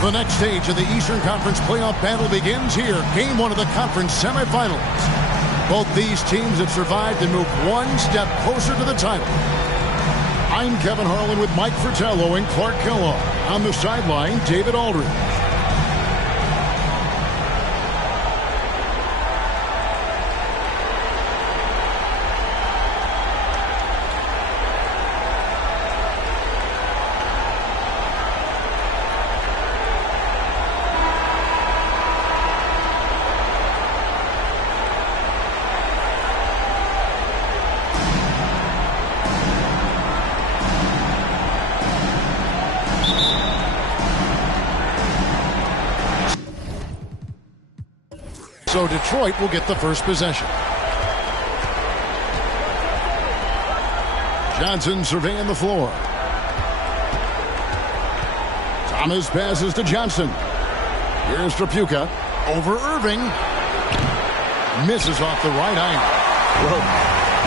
The next stage of the Eastern Conference playoff battle begins here. Game 1 of the conference semifinals. Both these teams have survived and moved one step closer to the title. I'm Kevin Harlan with Mike Fratello and Clark Kellogg. On the sideline, David Aldridge. So Detroit will get the first possession. Johnson surveying the floor. Thomas passes to Johnson. Here's Trapuka. Over Irving. Misses off the right iron. Well,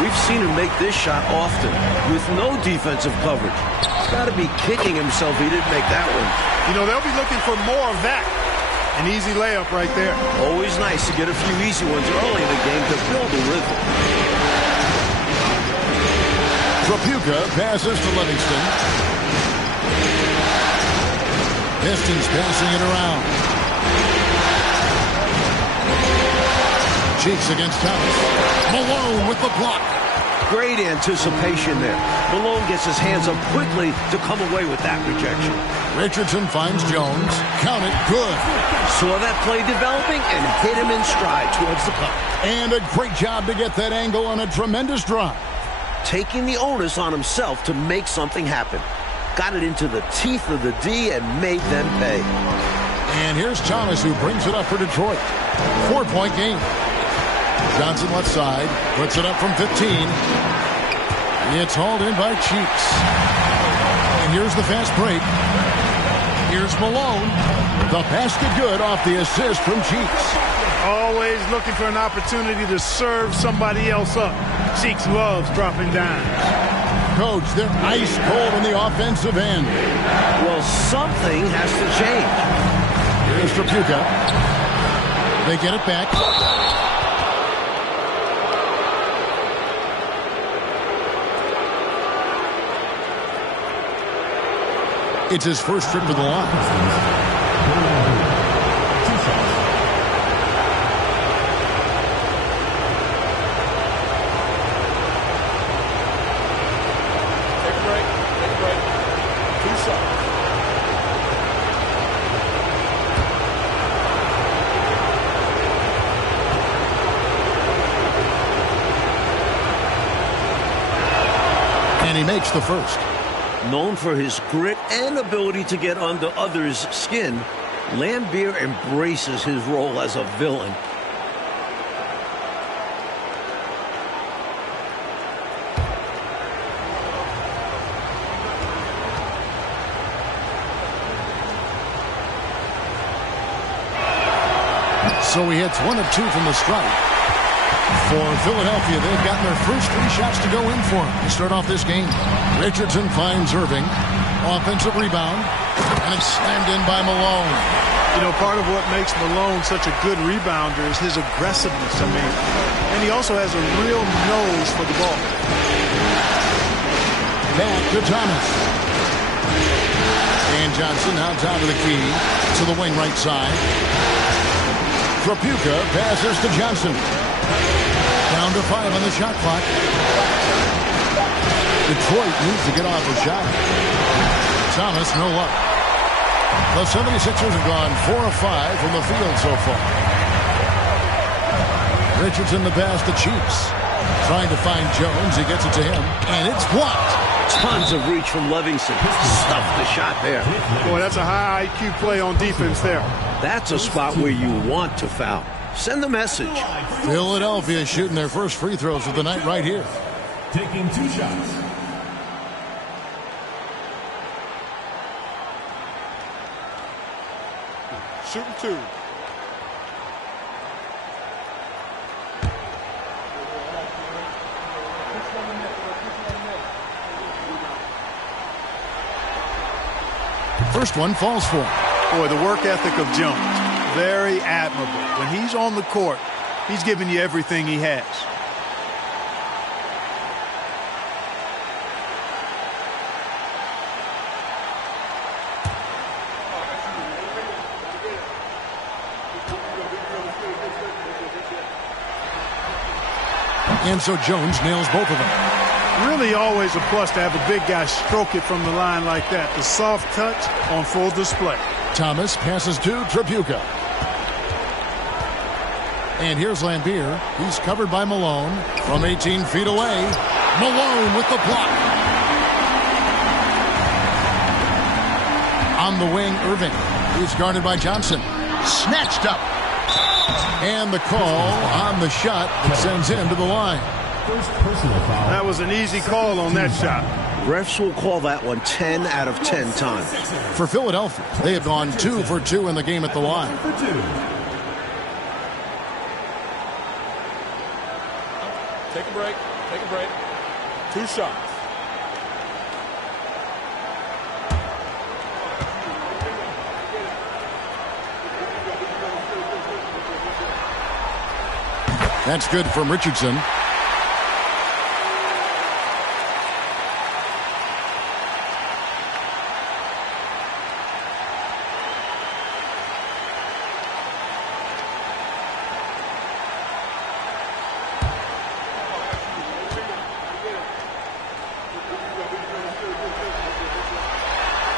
we've seen him make this shot often with no defensive coverage. He's got to be kicking himself he didn't make that one. You know, they'll be looking for more of that. An easy layup right there. Always nice to get a few easy ones early in the game to build the rhythm. Trapuka passes to Livingston. Pistons passing it around. Cheeks against Thomas. Malone with the block. Great anticipation there. Malone gets his hands up quickly to come away with that rejection. Richardson finds Jones. Count it. Good. Saw that play developing and hit him in stride towards the cup. And a great job to get that angle on a tremendous drive. Taking the onus on himself to make something happen. Got it into the teeth of the D and made them pay. And here's Thomas who brings it up for Detroit. 4-point game. Johnson left side. Puts it up from 15. It's hauled in by Cheeks. And here's the fast break. Here's Malone. The basket good off the assist from Cheeks. Always looking for an opportunity to serve somebody else up. Cheeks loves dropping down. Coach, they're ice cold in the offensive end. Well, something has to change. Here's Trapuka. They get it back. It's his first trip to the line. And he makes the first. Known for his grit and ability to get under others' skin, Lambeer embraces his role as a villain. So he hits 1 of 2 from the stripe. For Philadelphia, they've gotten their first 3 shots to go in for him to start off this game. Richardson finds Irving. Offensive rebound. And it's slammed in by Malone. You know, part of what makes Malone such a good rebounder is his aggressiveness. And he also has a real nose for the ball. Back to Thomas. And Johnson now top of the key to the wing right side. Trapuka passes to Johnson. Down to 5 on the shot clock. Detroit needs to get off a shot. Thomas, no luck. The 76ers have gone 4 of 5 from the field so far. Richardson the pass to Cheeks. Trying to find Jones. He gets it to him. And it's blocked. Tons of reach from Livingston. Stuffed the shot there. Boy, that's a high IQ play on defense there. That's a spot where you want to foul. Send the message. Philadelphia shooting their first free throws of the night right here. Taking 2 shots. Shooting 2. First one falls for him. Boy, the work ethic of Jones, very admirable. When he's on the court, he's giving you everything he has. And so Jones nails both of them. Really always a plus to have a big guy stroke it from the line like that. The soft touch on full display. Thomas passes to Tripucka. And here's Lambier. He's covered by Malone from 18 feet away. Malone with the block. On the wing, Irving. He's guarded by Johnson. Snatched up. And the call on the shot that sends him to the line. First personal foul. That was an easy call on that shot. Refs will call that one 10 out of 10 times. For Philadelphia, they have gone 2 for 2 in the game at the line. For 2. Take a break. Take a break. 2 shots. That's good from Richardson.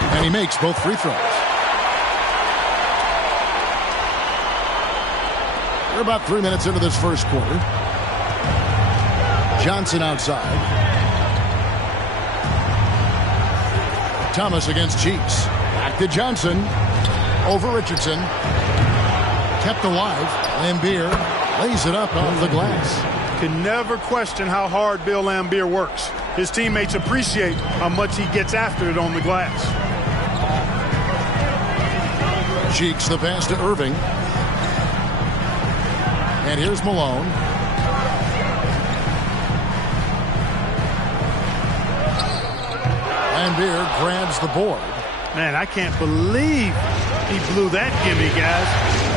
And he makes both free throws. We're about 3 minutes into this first quarter. Johnson outside. Thomas against Cheeks. Back to Johnson. Over Richardson. Kept alive. Lambier lays it up off the glass. Can never question how hard Bill Lambier works. His teammates appreciate how much he gets after it on the glass. Cheeks the pass to Irving. And here's Malone. Lambier grabs the board. Man, I can't believe he blew that gimme, guys.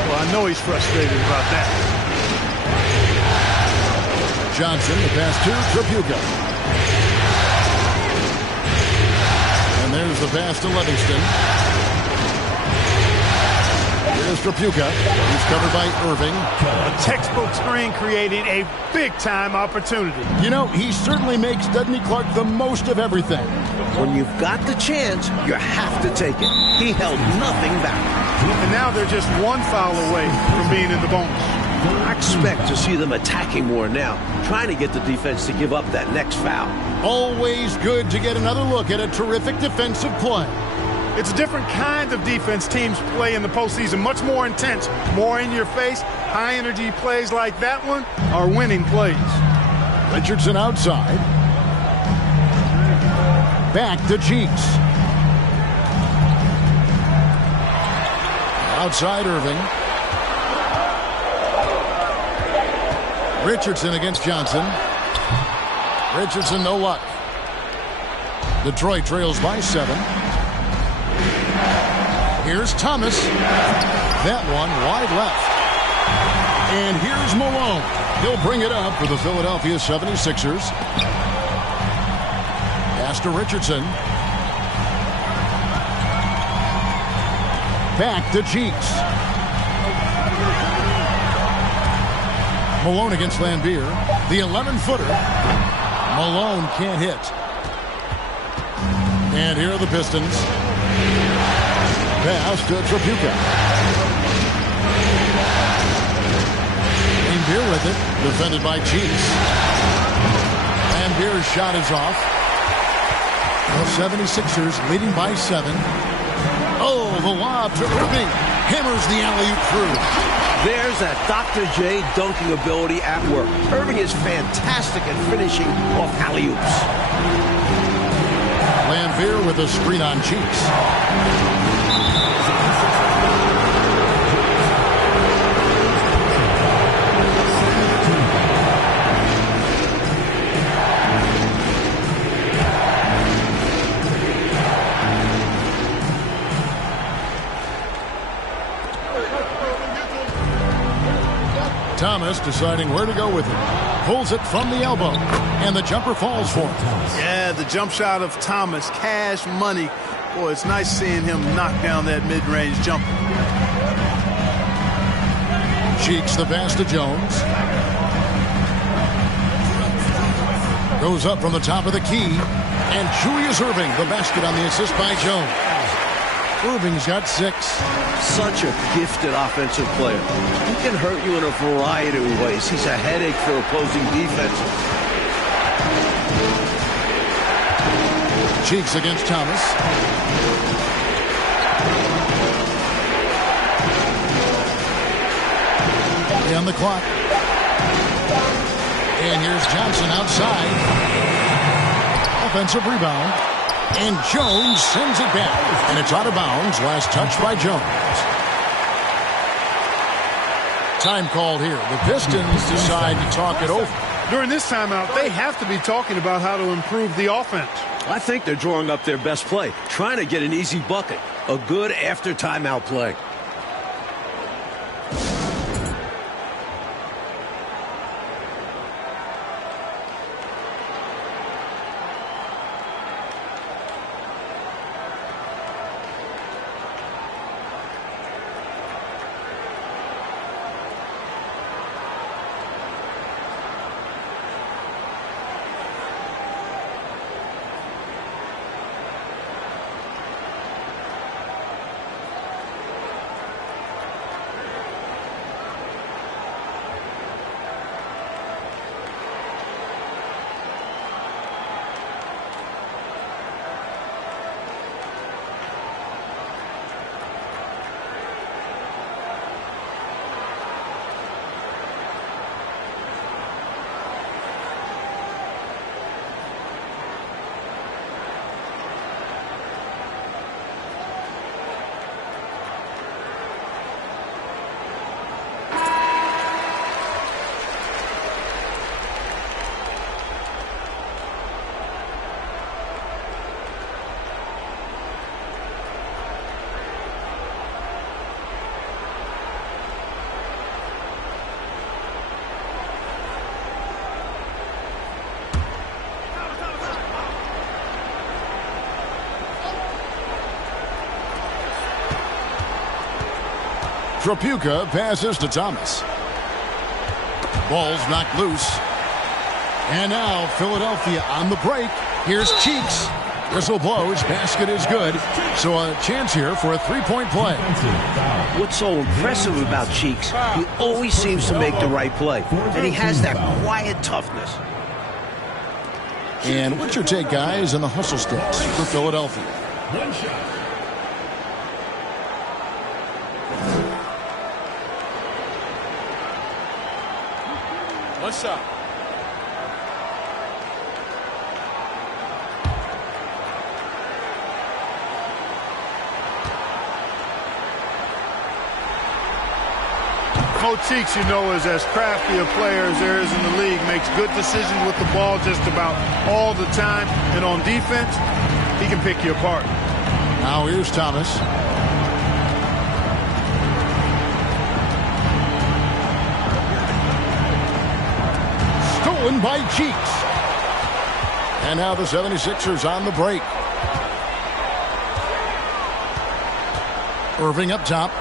Well, I know he's frustrated about that. Johnson, the pass to Tripucka. And there's the pass to Livingston. Here's Tripucka. He's covered by Irving. A textbook screen creating a big-time opportunity. You know, he certainly makes, doesn't he, Clark, the most of everything. When you've got the chance, you have to take it. He held nothing back. And now they're just one foul away from being in the bonus. I expect to see them attacking more now, trying to get the defense to give up that next foul. Always good to get another look at a terrific defensive play. It's a different kind of defense teams play in the postseason. Much more intense, more in your face. High energy plays like that one are winning plays. Richardson outside. Back to Cheeks. Outside Irving. Richardson against Johnson. Richardson, no luck. Detroit trails by 7. Here's Thomas. That one wide left. And here's Malone. He'll bring it up for the Philadelphia 76ers. Pass to Richardson. Back to Cheeks. Malone against Lambier. The 11-footer. Malone can't hit. And here are the Pistons. Pass to Tripucka. Lambier with it. Defended by Cheeks. Lambier's shot is off. The 76ers leading by 7. Oh, the lob to Irving. Hammers the alley-oop through. There's that Dr. J dunking ability at work. Irving is fantastic at finishing off alley-oops. Lambier with a screen on Cheeks. Thomas deciding where to go with it. Pulls it from the elbow. And the jumper falls for him. Yeah, the jump shot of Thomas. Cash money. Boy, it's nice seeing him knock down that mid-range jumper. Cheeks the pass to Jones. Goes up from the top of the key. And Julius Erving, the basket on the assist by Jones. Irving's got 6. Such a gifted offensive player. He can hurt you in a variety of ways. He's a headache for opposing defenses. Cheeks against Thomas. On the clock. And here's Johnson outside. Offensive rebound. And Jones sends it back. And it's out of bounds. Last touch by Jones. Time called here. The Pistons decide to talk it over. During this timeout, they have to be talking about how to improve the offense. I think they're drawing up their best play, trying to get an easy bucket. A good after timeout play. Trapuka passes to Thomas. Ball's knocked loose. And now Philadelphia on the break. Here's Cheeks. Whistle blows. Basket is good. So a chance here for a three-point play. What's so impressive about Cheeks, he always seems to make the right play. And he has that quiet toughness. And what's your take, guys, on the hustle stats for Philadelphia? One shot. One shot. Mo Cheeks, you know, is as crafty a player as there is in the league. Makes good decisions with the ball just about all the time. And on defense, he can pick you apart. Now here's Thomas. Stolen by Cheeks. And now the 76ers on the break. Irving up top.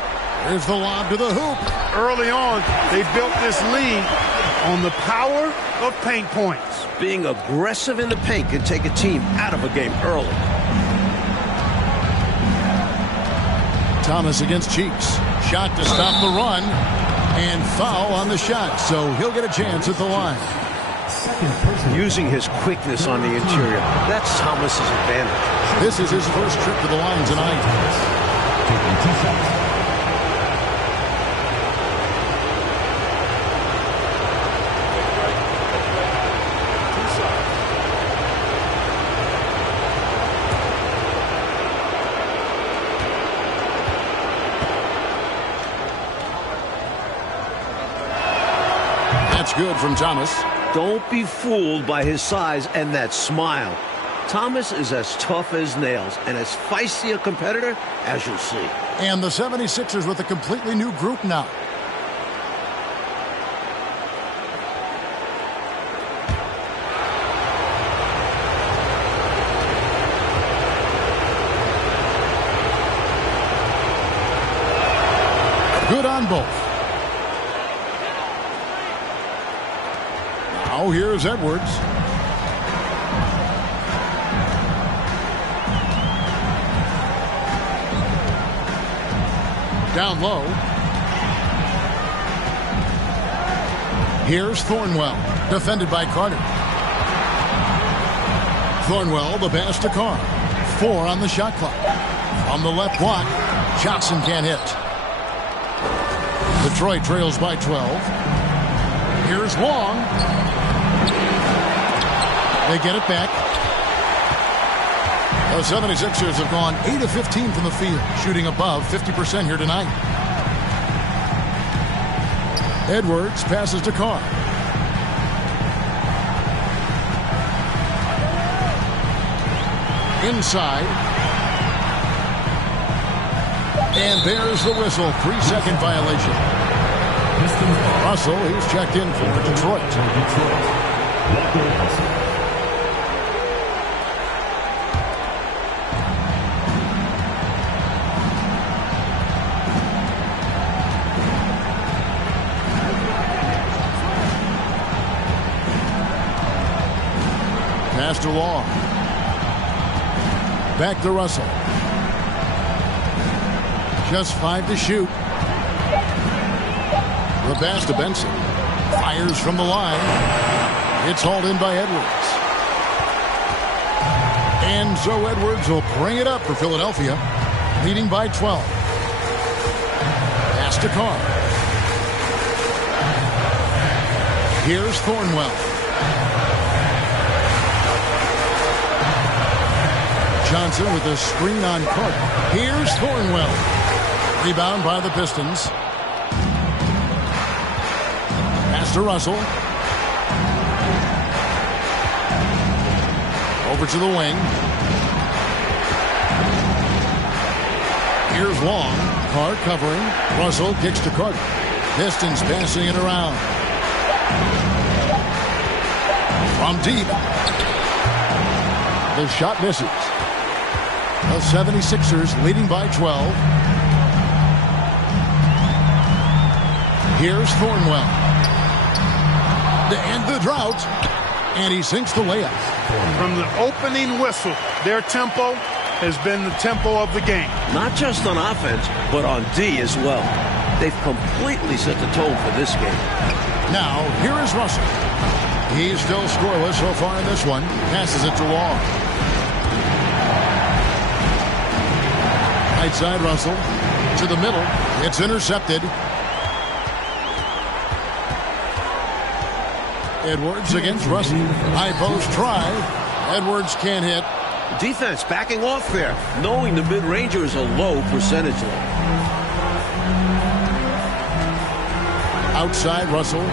Here's the lob to the hoop. Early on, they built this lead on the power of paint points. Being aggressive in the paint can take a team out of a game early. Thomas against Cheeks. Shot to stop the run. And foul on the shot. So he'll get a chance at the line. Using his quickness on the interior. That's Thomas's advantage. This is his first trip to the line tonight. Taking 2 shots. That's good from Thomas. Don't be fooled by his size and that smile. Thomas is as tough as nails and as feisty a competitor as you'll see. And the 76ers with a completely new group now. Good on both. Now here's Edwards. Down low. Here's Thornwell, defended by Carter. Thornwell, the pass to Carr. 4 on the shot clock. On the left block, Johnson can't hit. Detroit trails by 12. Here's Long. They get it back. The 76ers have gone 8 of 15 from the field, shooting above 50% here tonight. Edwards passes to Carr. Inside. And there's the whistle. 3-second violation. Russell, he's checked in for Detroit. Pass to Long. Back to Russell. Just 5 to shoot. The pass to Benson. Fires from the line. It's hauled in by Edwards. And so Edwards will bring it up for Philadelphia, leading by 12. Pass to Carr. Here's Thornwell. Johnson with a screen on Carter. Here's Thornwell. Rebound by the Pistons. Pass to Russell. Over to the wing. Here's Long. Carr covering. Russell kicks to Carter. Pistons passing it around. From deep. The shot misses. The 76ers leading by 12. Here's Thornwell. To end the drought. And he sinks the layup. From the opening whistle, their tempo has been the tempo of the game. Not just on offense, but on D as well. They've completely set the tone for this game. Now, here is Russell. He's still scoreless so far in this one. Passes it to Long. Right side, Russell. To the middle. It's intercepted. Edwards against Russell. High post try. Edwards can't hit. Defense backing off there, knowing the mid-ranger is a low percentage level. Outside, Russell.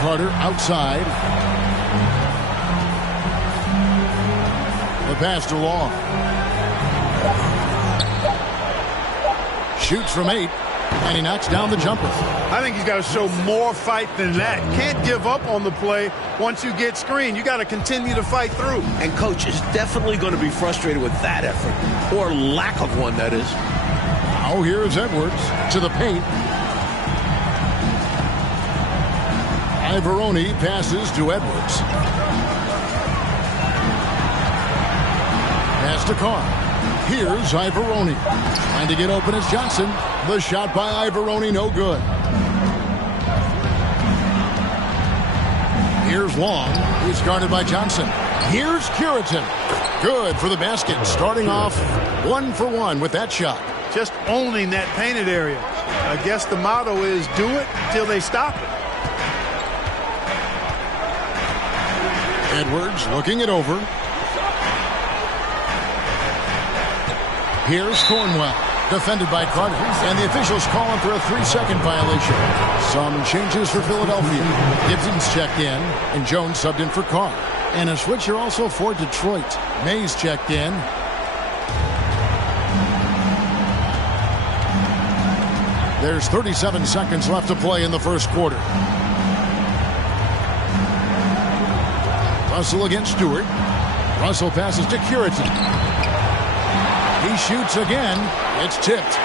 Carter outside. The pass to Long. Shoots from 8, and he knocks down the jumper. I think he's got to show more fight than that. Can't give up on the play once you get screened. You got to continue to fight through. And coach is definitely going to be frustrated with that effort, or lack of one, that is. Now here's Edwards to the paint. Ivoroni passes to Edwards. Pass to Carr. Here's Ivoroni. Trying to get open as Johnson. The shot by Ivoroni, no good. Here's Long. He's guarded by Johnson. Here's Curitin. Good for the basket. Starting off 1 for 1 with that shot. Just owning that painted area. I guess the motto is do it till they stop it. Edwards looking it over. Here's Thornwell, defended by Carter, and the officials calling for a 3-second violation. Some changes for Philadelphia. Gibson's checked in, and Jones subbed in for Carr. And a switcher also for Detroit. Mays checked in. There's 37 seconds left to play in the first quarter. Russell against Stewart. Russell passes to Curitin. He shoots again. It's tipped.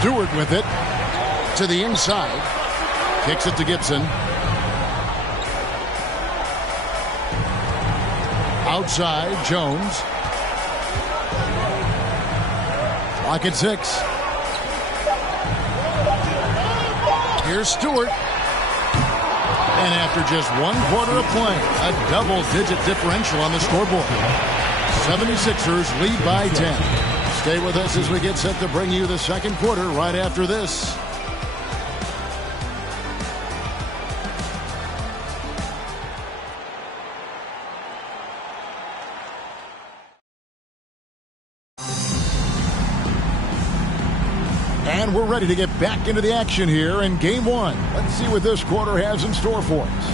Stewart with it to the inside. Kicks it to Gibson. Outside, Jones. Clock at 6. Here's Stewart. And after just 1 quarter of play, a double-digit differential on the scoreboard. 76ers lead by 10. Stay with us as we get set to bring you the second quarter right after this. And we're ready to get back into the action here in Game 1. Let's see what this quarter has in store for us.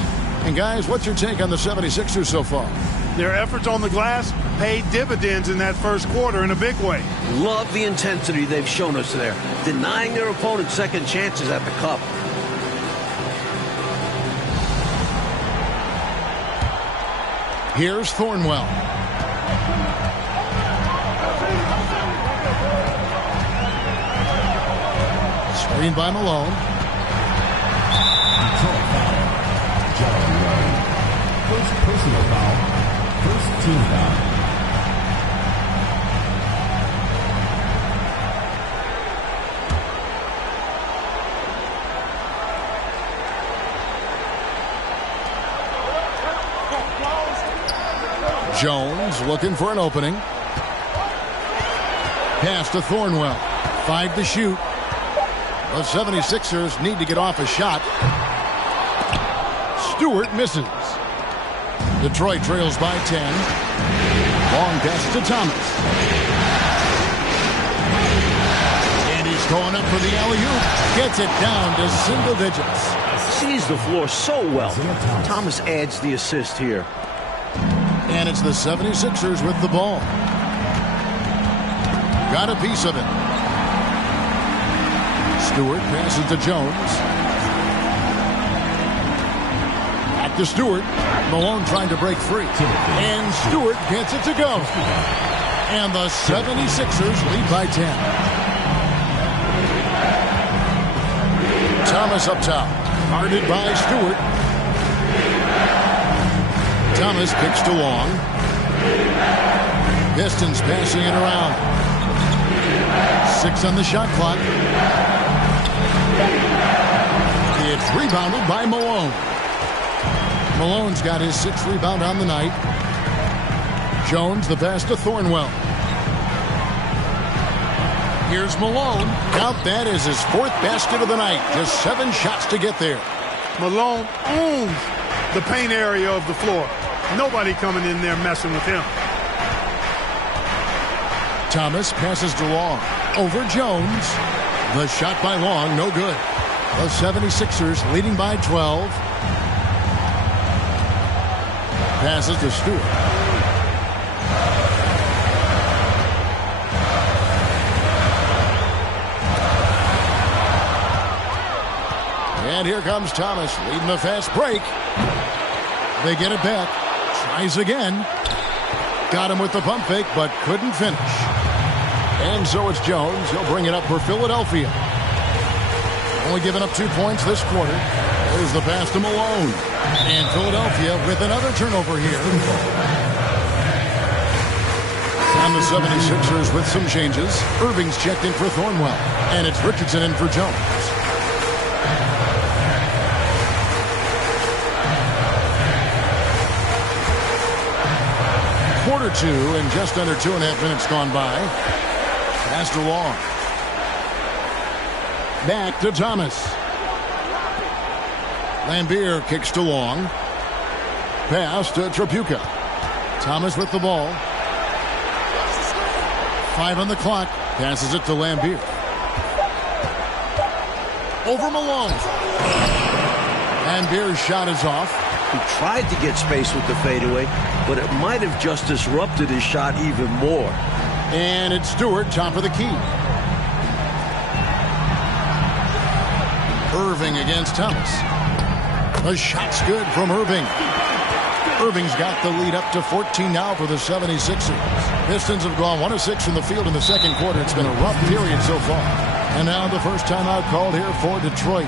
And guys, what's your take on the 76ers so far? Their efforts on the glass paid dividends in that first quarter in a big way. Love the intensity they've shown us there, denying their opponent second chances at the cup. Here's Thornwell. Screen by Malone. First personal foul. First team foul. Jones looking for an opening. Pass to Thornwell. 5 to shoot. The 76ers need to get off a shot. Stewart misses. Detroit trails by 10. Long pass to Thomas. And he's going up for the alley-oop. Gets it down to single digits. Sees the floor so well. Thomas adds the assist here. And it's the 76ers with the ball. Got a piece of it. Stewart passes to Jones. Back to Stewart. Malone trying to break free. And Stewart gets it to go. And the 76ers lead by 10. Thomas up top. Guarded by Stewart. Thomas kicks to Long. Pistons passing it around. 6 on the shot clock. It's rebounded by Malone. Malone's got his 6th rebound on the night. Jones the pass to Thornwell. Here's Malone. Count that as his 4th basket of the night. Just 7 shots to get there. Malone owns the paint area of the floor. Nobody coming in there messing with him. Thomas passes to Long. Over Jones. The shot by Long, no good. The 76ers leading by 12. Passes to Stewart. And here comes Thomas leading the fast break. They get it back. Tries again. Got him with the pump fake, but couldn't finish. And so it's Jones. He'll bring it up for Philadelphia. Only giving up 2 points this quarter. There's the pass to Malone. And Philadelphia with another turnover here. And the 76ers with some changes. Irving's checked in for Thornwell. And it's Richardson in for Jones. Quarter 2 and just under 2.5 minutes gone by. Pass to Long. Back to Thomas. Lambier kicks to Long. Pass to Tripucka. Thomas with the ball. 5 on the clock. Passes it to Lambier. Over Malone. Lambier's shot is off. He tried to get space with the fadeaway, but it might have just disrupted his shot even more. And it's Stewart, top of the key. Irving against Thomas. The shot's good from Irving. Irving's got the lead up to 14 now for the 76ers. Pistons have gone 1 of 6 from the field in the second quarter. It's been a rough period so far. And now the first timeout called here for Detroit.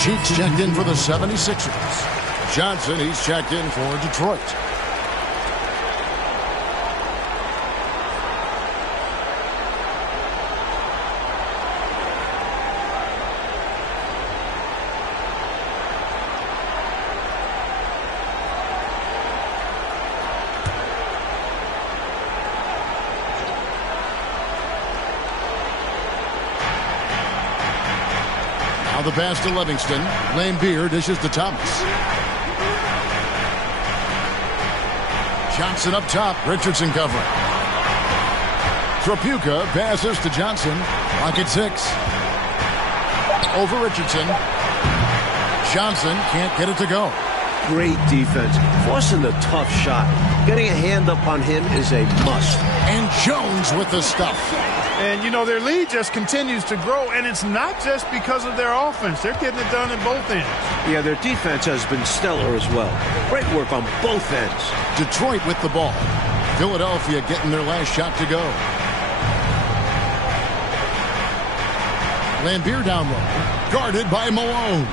Sheets checked in for the 76ers. Johnson, he's checked in for Detroit. The pass to Livingston. Lambeer dishes to Thomas. Johnson up top. Richardson covering. Trapuka passes to Johnson. Clock at 6. Over Richardson. Johnson can't get it to go. Great defense. Forcing the tough shot. Getting a hand up on him is a must. And Jones with the stuff. And, you know, their lead just continues to grow, and it's not just because of their offense. They're getting it done in both ends. Yeah, their defense has been stellar as well. Great work on both ends. Detroit with the ball. Philadelphia getting their last shot to go. Lambeer down low. Guarded by Malone.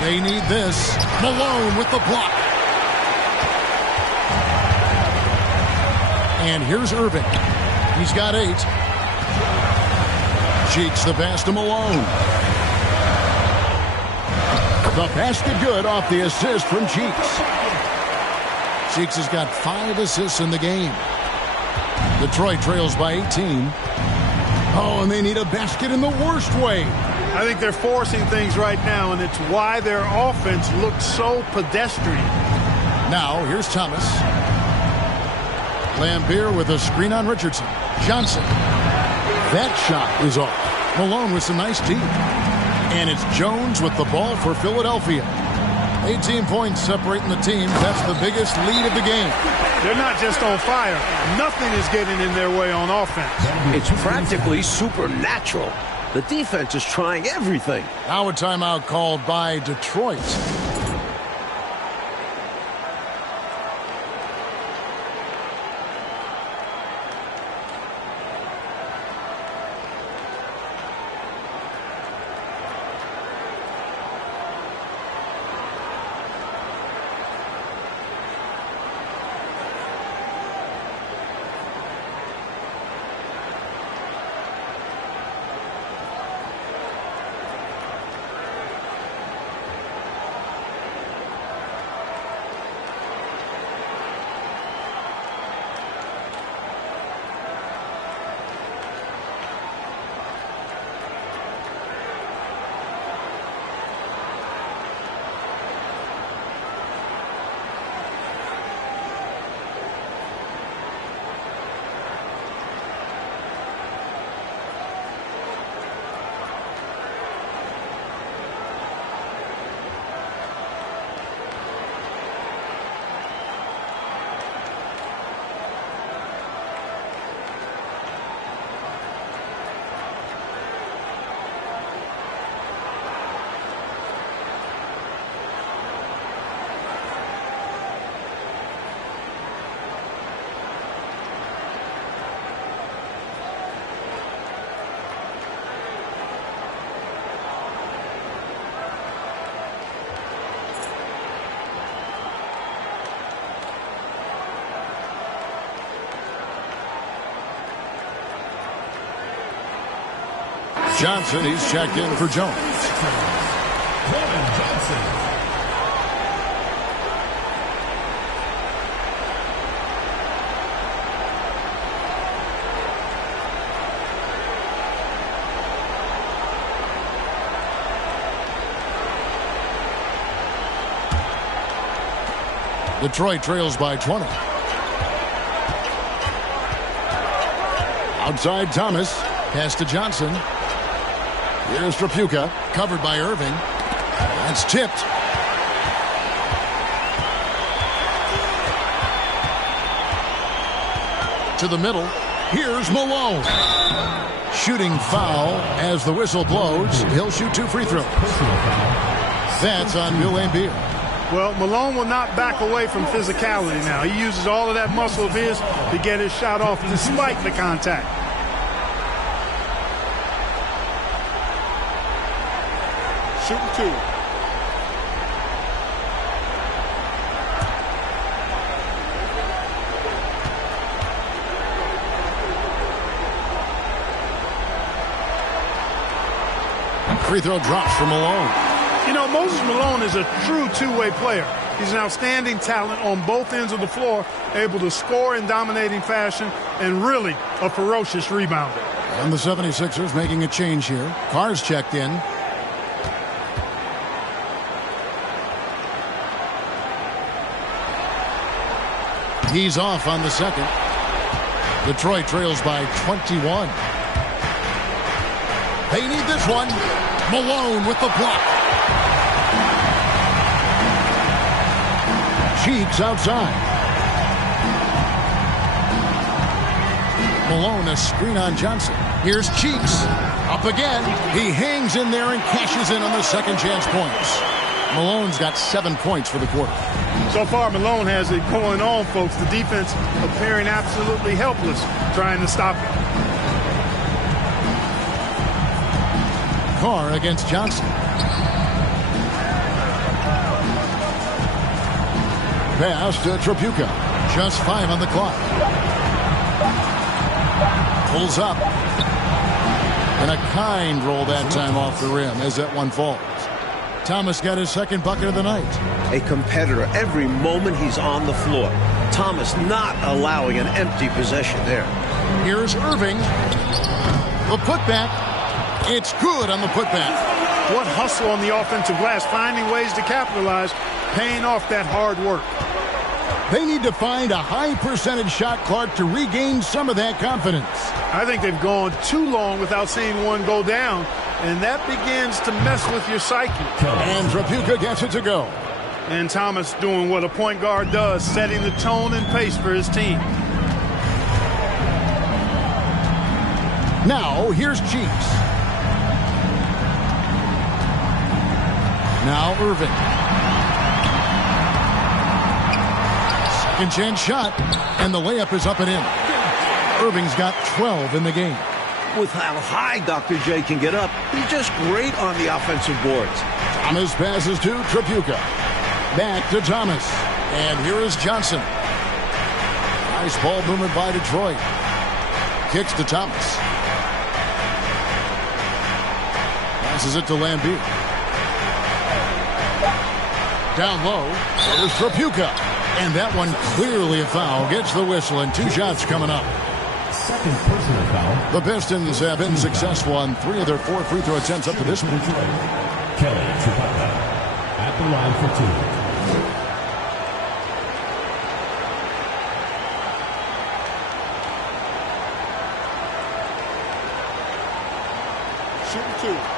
They need this. Malone with the block. And here's Irving. He's got 8. Cheeks the pass to Malone. The basket good off the assist from Cheeks. Cheeks has got 5 assists in the game. Detroit trails by 18. Oh, and they need a basket in the worst way. I think they're forcing things right now, and it's why their offense looks so pedestrian. Now, here's Thomas. Lambeer with a screen on Richardson. Johnson. That shot is off. Malone with some nice deep. And it's Jones with the ball for Philadelphia. 18 points separating the team. That's the biggest lead of the game. They're not just on fire. Nothing is getting in their way on offense. It's practically supernatural. The defense is trying everything. Now a timeout called by Detroit. Johnson, he's checked in for Jones. Detroit trails by 20. Outside Thomas. Pass to Johnson. Here's Trapuka. Covered by Irving. That's tipped. To the middle. Here's Malone. Shooting foul as the whistle blows. He'll shoot 2 free throws. That's on Bill Laimbeer. Well, Malone will not back away from physicality now. He uses all of that muscle of his to get his shot off despite the contact. Shooting 2. Free throw drops for Malone. You know, Moses Malone is a true two-way player. He's an outstanding talent on both ends of the floor, able to score in dominating fashion, and really a ferocious rebounder. And the 76ers making a change here. Carr's checked in. He's off on the second. Detroit trails by 21. They need this one. Malone with the block. Cheeks outside. Malone, a screen on Johnson. Here's Cheeks. Up again. He hangs in there and cashes in on the second chance points. Malone's got 7 points for the quarter. So far, Malone has it going on, folks. The defense appearing absolutely helpless trying to stop him. Carr against Johnson. Pass to Trapuka. Just 5 on the clock. Pulls up. And a kind roll that time off the rim as that one falls. Thomas got his second bucket of the night. A competitor every moment he's on the floor. Thomas not allowing an empty possession there. Here's Irving. The putback. It's good on the putback. What hustle on the offensive glass, finding ways to capitalize, paying off that hard work. They need to find a high percentage shot, Clark, to regain some of that confidence. I think they've gone too long without seeing one go down, and that begins to mess with your psyche. And Trapuka gets it to go. And Thomas doing what a point guard does, setting the tone and pace for his team. Now, here's Cheeks. Now Irving. Second chance shot, and the layup is up and in. Irving's got 12 in the game. With how high Dr. J can get up, he's just great on the offensive boards. Thomas passes to Trapuka. Back to Thomas. And here is Johnson. Nice ball movement by Detroit. Kicks to Thomas. Passes it to Laimbeer. Down low. There's Trapuka. And that one clearly a foul. Gets the whistle and 2 shots coming up. Second personal foul. The Pistons have been successful on 3 of their 4 free throw attempts up to this point. Kelly Trapuka at the line for 2. Shooting 2.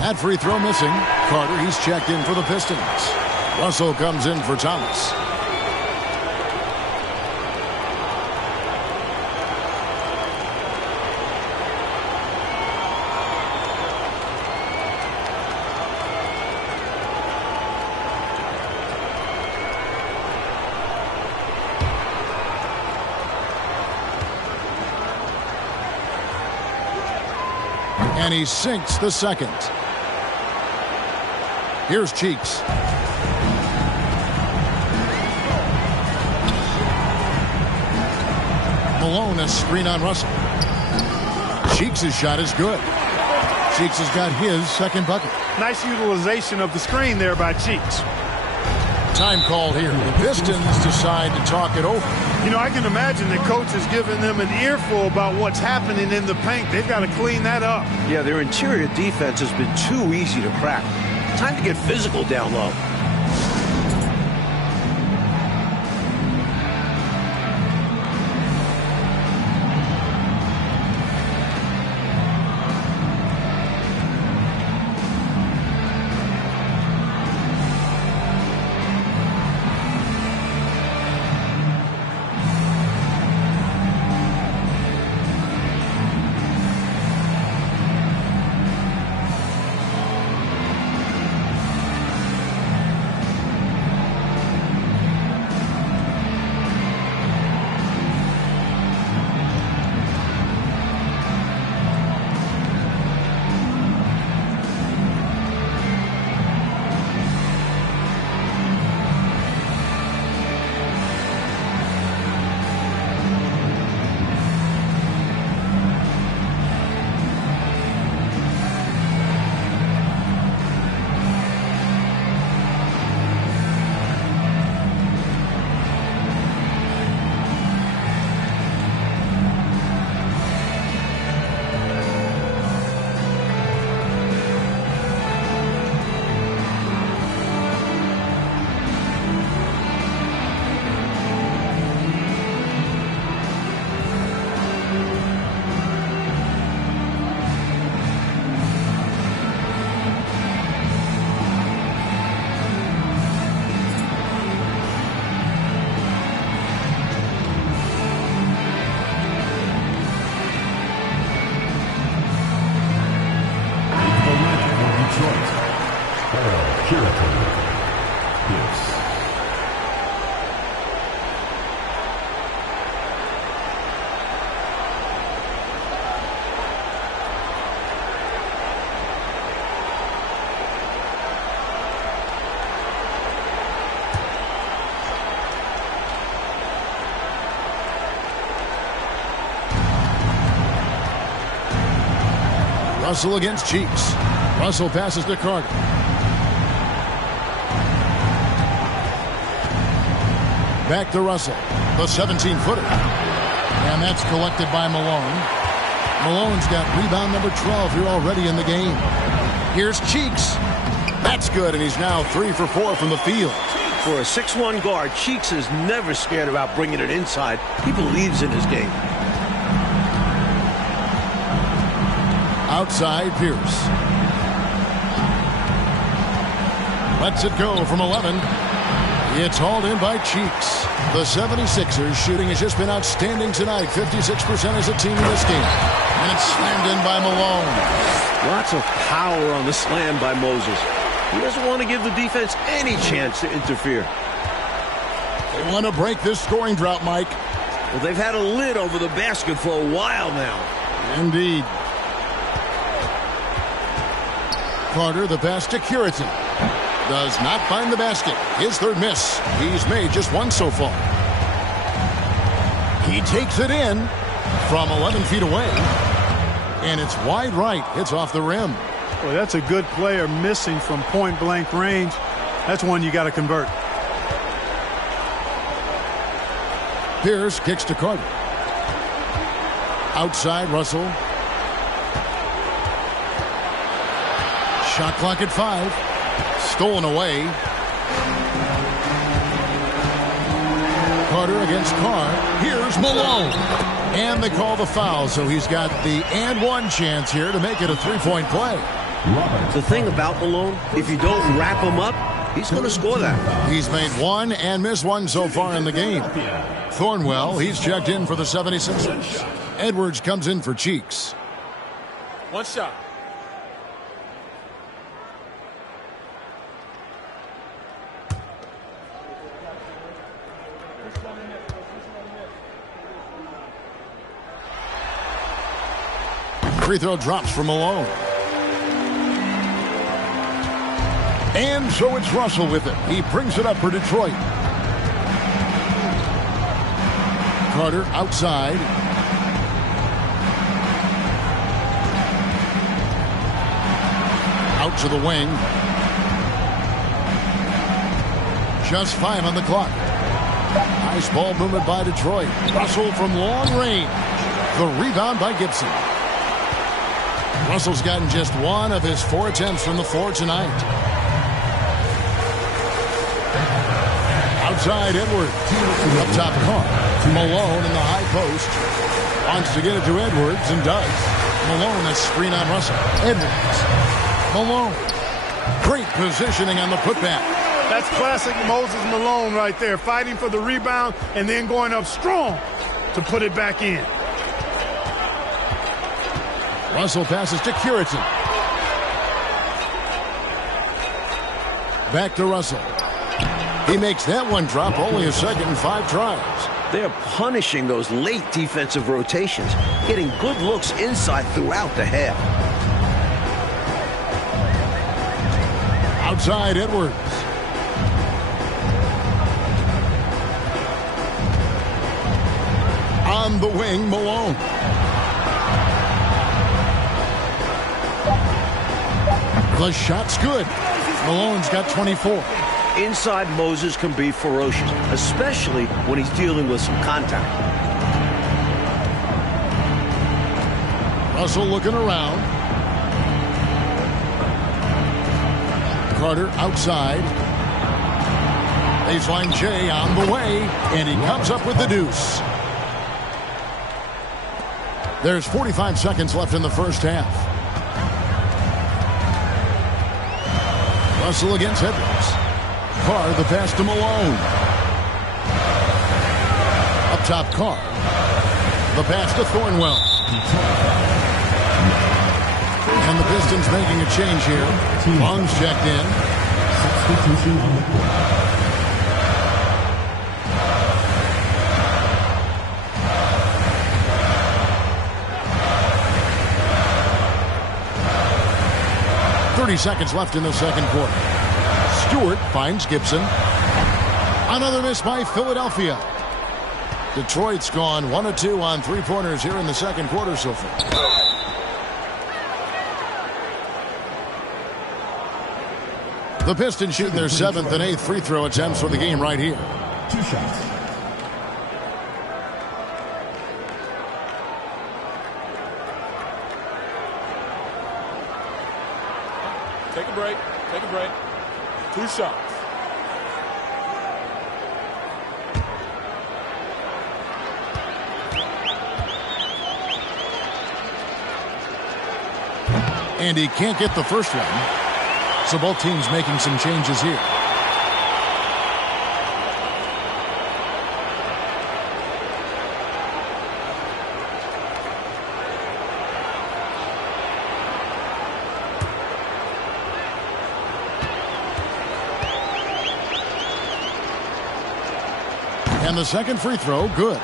That free throw missing. Carter, he's checked in for the Pistons. Russell comes in for Thomas. And he sinks the second. Here's Cheeks. Malone a screen on Russell. Cheeks' shot is good. Cheeks has got his second bucket. Nice utilization of the screen there by Cheeks. Time called here. The Pistons decide to talk it over. You know, I can imagine the coach is giving them an earful about what's happening in the paint. They've got to clean that up. Yeah, their interior defense has been too easy to crack. Time to get physical down low. Russell against Cheeks. Russell passes to Carter. Back to Russell. The 17-footer. And that's collected by Malone. Malone's got rebound number 12 here already in the game. Here's Cheeks. That's good, and he's now 3 for 4 from the field. For a 6'1 guard, Cheeks is never scared about bringing it inside. He believes in his game. Outside, Pierce. Lets it go from 11. It's hauled in by Cheeks. The 76ers shooting has just been outstanding tonight. 56% as a team in this game. And it's slammed in by Malone. Lots of power on the slam by Moses. He doesn't want to give the defense any chance to interfere. They want to break this scoring drought, Mike. Well, they've had a lid over the basket for a while now. Indeed. Carter, the pass to Curitan. Does not find the basket. His third miss. He's made just one so far. He takes it in from 11 feet away. And it's wide right. It's off the rim. Well, that's a good player missing from point-blank range. That's one you got to convert. Pierce kicks to Carter. Outside, Russell. Shot clock at 5. Stolen away. Carter against Carr. Here's Malone. And they call the foul, so he's got the and one chance here to make it a three-point play. The thing about Malone, if you don't wrap him up, he's going to score that. He's made one and missed one so far in the game. Thornwell, he's checked in for the 76ers. Edwards comes in for Cheeks. One shot. Free throw drops for Malone. And so it's Russell with it. He brings it up for Detroit. Carter outside. Out to the wing. Just 5 on the clock. Nice ball movement by Detroit. Russell from long range. The rebound by Gibson. Russell's gotten just 1 of his 4 attempts from the floor tonight. Outside Edwards. Up top Carr. Malone in the high post. Wants to get it to Edwards and does. Malone a screen on Russell. Edwards. Malone. Great positioning on the putback. That's classic Moses Malone right there. Fighting for the rebound and then going up strong to put it back in. Russell passes to Curitin. Back to Russell. He makes that one drop, only a second and 5 tries. They're punishing those late defensive rotations, getting good looks inside throughout the half. Outside Edwards. On the wing, Malone. The shot's good. Malone's got 24. Inside, Moses can be ferocious, especially when he's dealing with some contact. Russell looking around. Carter outside. Baseline J on the way, and he comes up with the deuce. There's 45 seconds left in the first half. Russell against Edwards. Carr, the pass to Malone. Up top, Carr. The pass to Thornwell. And the Pistons making a change here. Long's checked in. Substitution on the court. 30 seconds left in the second quarter. Stewart finds Gibson. Another miss by Philadelphia. Detroit's gone 1 of 2 on 3-pointers here in the second quarter so far. The Pistons shoot their 7th and 8th free throw attempts for the game right here. 2 shots. Take a break. Take a break. 2 shots. And he can't get the first one. So both teams making some changes here. And the second free throw, good.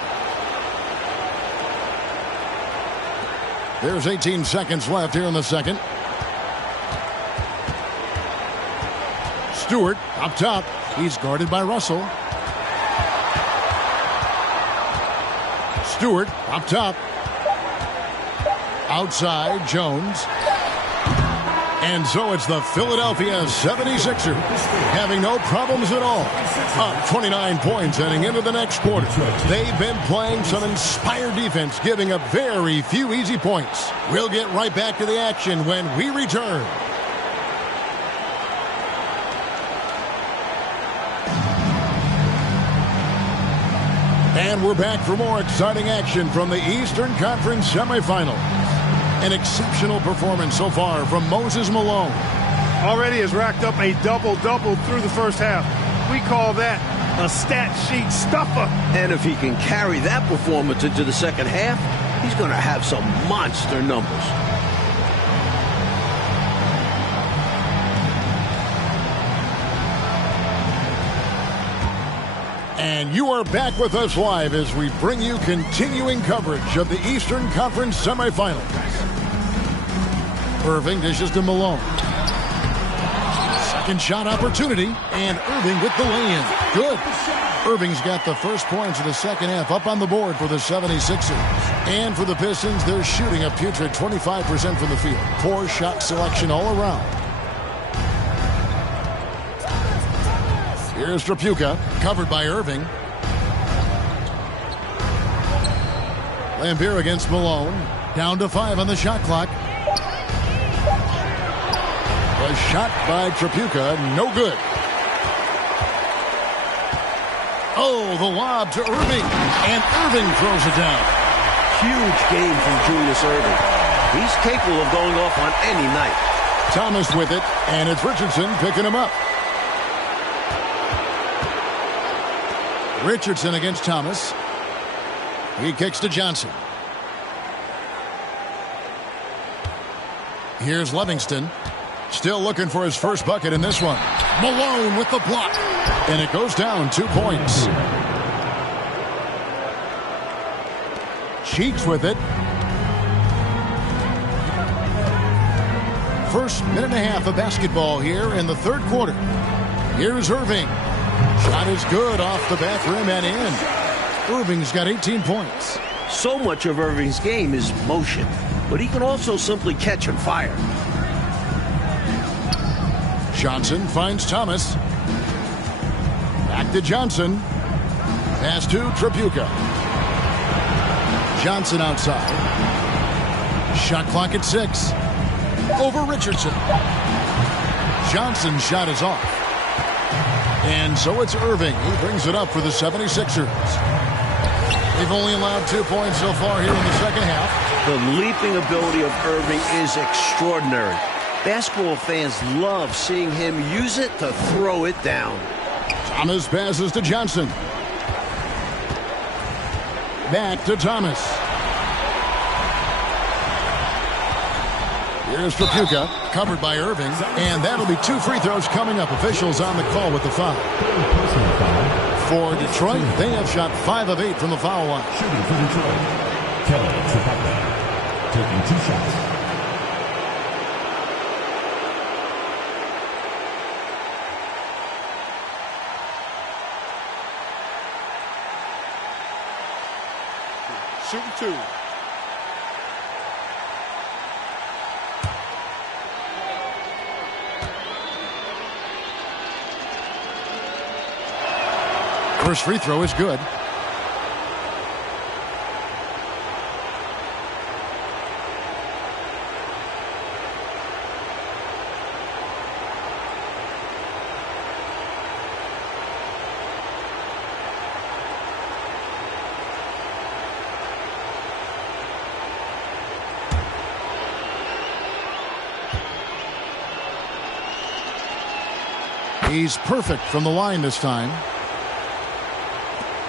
There's 18 seconds left here in the second. Stewart up top. He's guarded by Russell. Stewart up top. Outside, Jones. And so it's the Philadelphia 76ers having no problems at all. Up 29 points heading into the next quarter. They've been playing some inspired defense, giving up very few easy points. We'll get right back to the action when we return. And we're back for more exciting action from the Eastern Conference semifinals. An exceptional performance so far from Moses Malone. Already has racked up a double-double through the first half. We call that a stat sheet stuffer. And if he can carry that performance into the second half, he's going to have some monster numbers. And you are back with us live as we bring you continuing coverage of the Eastern Conference semifinals. Irving dishes to Malone. Second shot opportunity, and Irving with the lay-in. Good. Irving's got the first points of the second half up on the board for the 76ers. And for the Pistons, they're shooting a putrid 25% from the field. Poor shot selection all around. Here's Trapuka, covered by Irving. Lambier against Malone. Down to 5 on the shot clock. A shot by Trapuka, no good. Oh, the lob to Irving, and Irving throws it down. Huge game from Julius Irving. He's capable of going off on any night. Thomas with it, and it's Richardson picking him up. Richardson against Thomas. He kicks to Johnson. Here's Livingston. Still looking for his first bucket in this one. Malone with the block. And it goes down 2 points. Cheeks with it. First minute and a half of basketball here in the third quarter. Here's Irving. Shot is good off the back rim and in. Irving's got 18 points. So much of Irving's game is motion, but he can also simply catch and fire. Johnson finds Thomas. Back to Johnson. Pass to Trapuka. Johnson outside. Shot clock at 6. Over Richardson. Johnson's shot is off. And so it's Irving. He brings it up for the 76ers. They've only allowed 2 points so far here in the second half. The leaping ability of Irving is extraordinary. Basketball fans love seeing him use it to throw it down. Thomas passes to Johnson. Back to Thomas. Here's Trapuka, covered by Irving, and that'll be 2 free throws coming up. Officials on the call with the foul. For Detroit, they have shot 5 of 8 from the foul line. Shooting for Detroit, Kelly Trapuka, taking 2 shots. Shooting 2. First free throw is good. He's perfect from the line this time.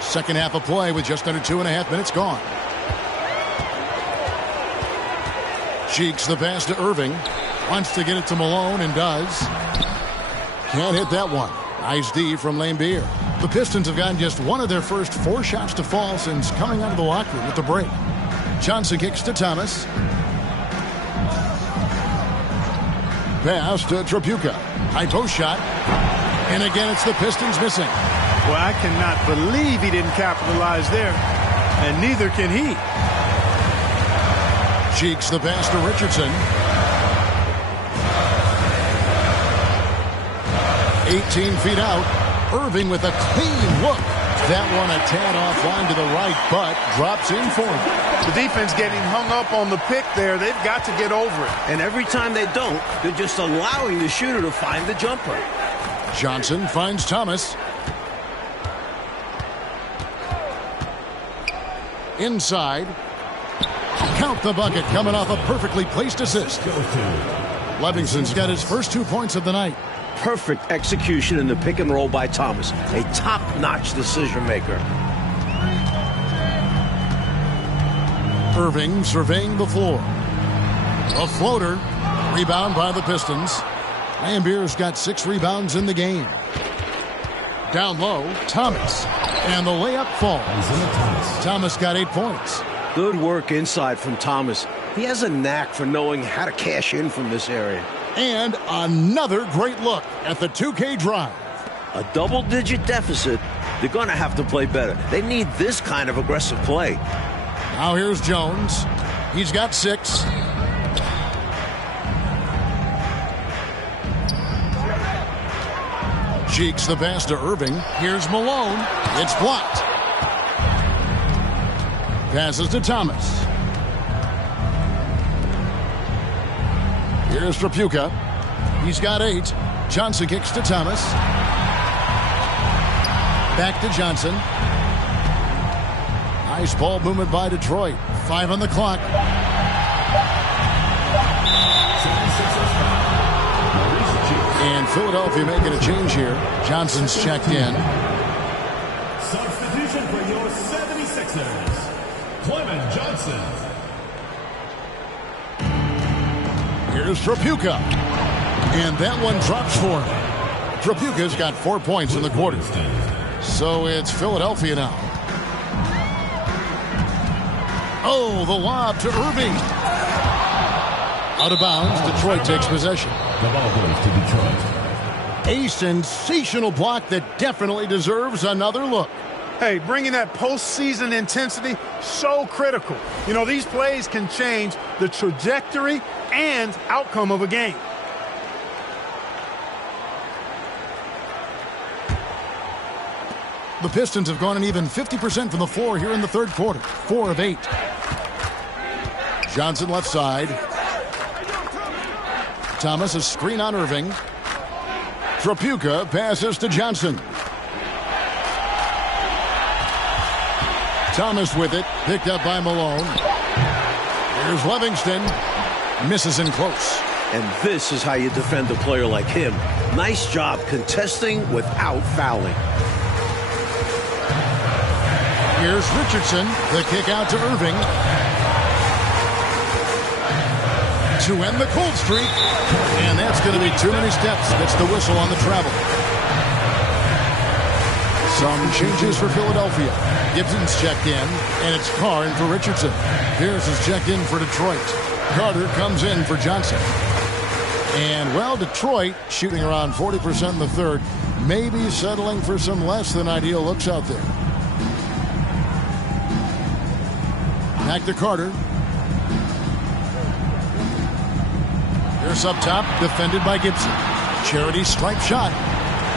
Second half of play with just under 2.5 minutes gone. Cheeks the pass to Irving. Wants to get it to Malone and does. Can't hit that one. Nice D from Lambier. The Pistons have gotten just one of their first 4 shots to fall since coming out of the locker room at the break. Johnson kicks to Thomas. Pass to Trapuka. High post shot. And again, it's the Pistons missing. Well, I cannot believe he didn't capitalize there, and neither can he. Cheeks the pass to Richardson. 18 feet out. Irving with a clean look. That one a tad offline to the right, but drops in for him. The defense getting hung up on the pick there. They've got to get over it. And every time they don't, they're just allowing the shooter to find the jumper. Johnson finds Thomas. Inside. Count the bucket coming off a perfectly placed assist. Livingston's got his first 2 points of the night. Perfect execution in the pick and roll by Thomas. A top-notch decision maker. Irving surveying the floor. A floater. Rebound by the Pistons. Lambier's got 6 rebounds in the game. Down low, Thomas. And the layup falls. Thomas got 8 points. Good work inside from Thomas. He has a knack for knowing how to cash in from this area. And another great look at the 2K drive. A double-digit deficit, They're going to have to play better. They need this kind of aggressive play. Now here's Jones. He's got 6. Cheeks the pass to Irving. Here's Malone. It's blocked. Passes to Thomas. Here's Trapuka. He's got 8. Johnson kicks to Thomas. Back to Johnson. Nice ball movement by Detroit. 5 on the clock. And Philadelphia making a change here. Johnson's checked in. Substitution for your 76ers, Clement Johnson. Here's Trapuka. And that one drops for him. Trapuka's got 4 points in the quarter. So it's Philadelphia now. Oh, the lob to Irving. Out of bounds. Detroit takes possession. The ball goes to Detroit. A sensational block that definitely deserves another look. Hey, bringing that postseason intensity, so critical. You know, these plays can change the trajectory and outcome of a game. The Pistons have gone an even 50% from the floor here in the third quarter. 4 of 8. Johnson left side. Thomas a screen on Irving. Trapuka passes to Johnson. Thomas with it. Picked up by Malone. Here's Livingston. Misses in close. And this is how you defend a player like him. Nice job contesting without fouling. Here's Richardson. The kick out to Irving. To end the cold streak. And that's going to be too many steps. That's the whistle on the travel. Some changes for Philadelphia. Gibson's checked in, and it's Carr in for Richardson. Pierce is checked in for Detroit. Carter comes in for Johnson. And, well, Detroit shooting around 40% in the third. Maybe settling for some less than ideal looks out there. Back to Carter. Pierce up top, defended by Gibson. Charity stripe shot.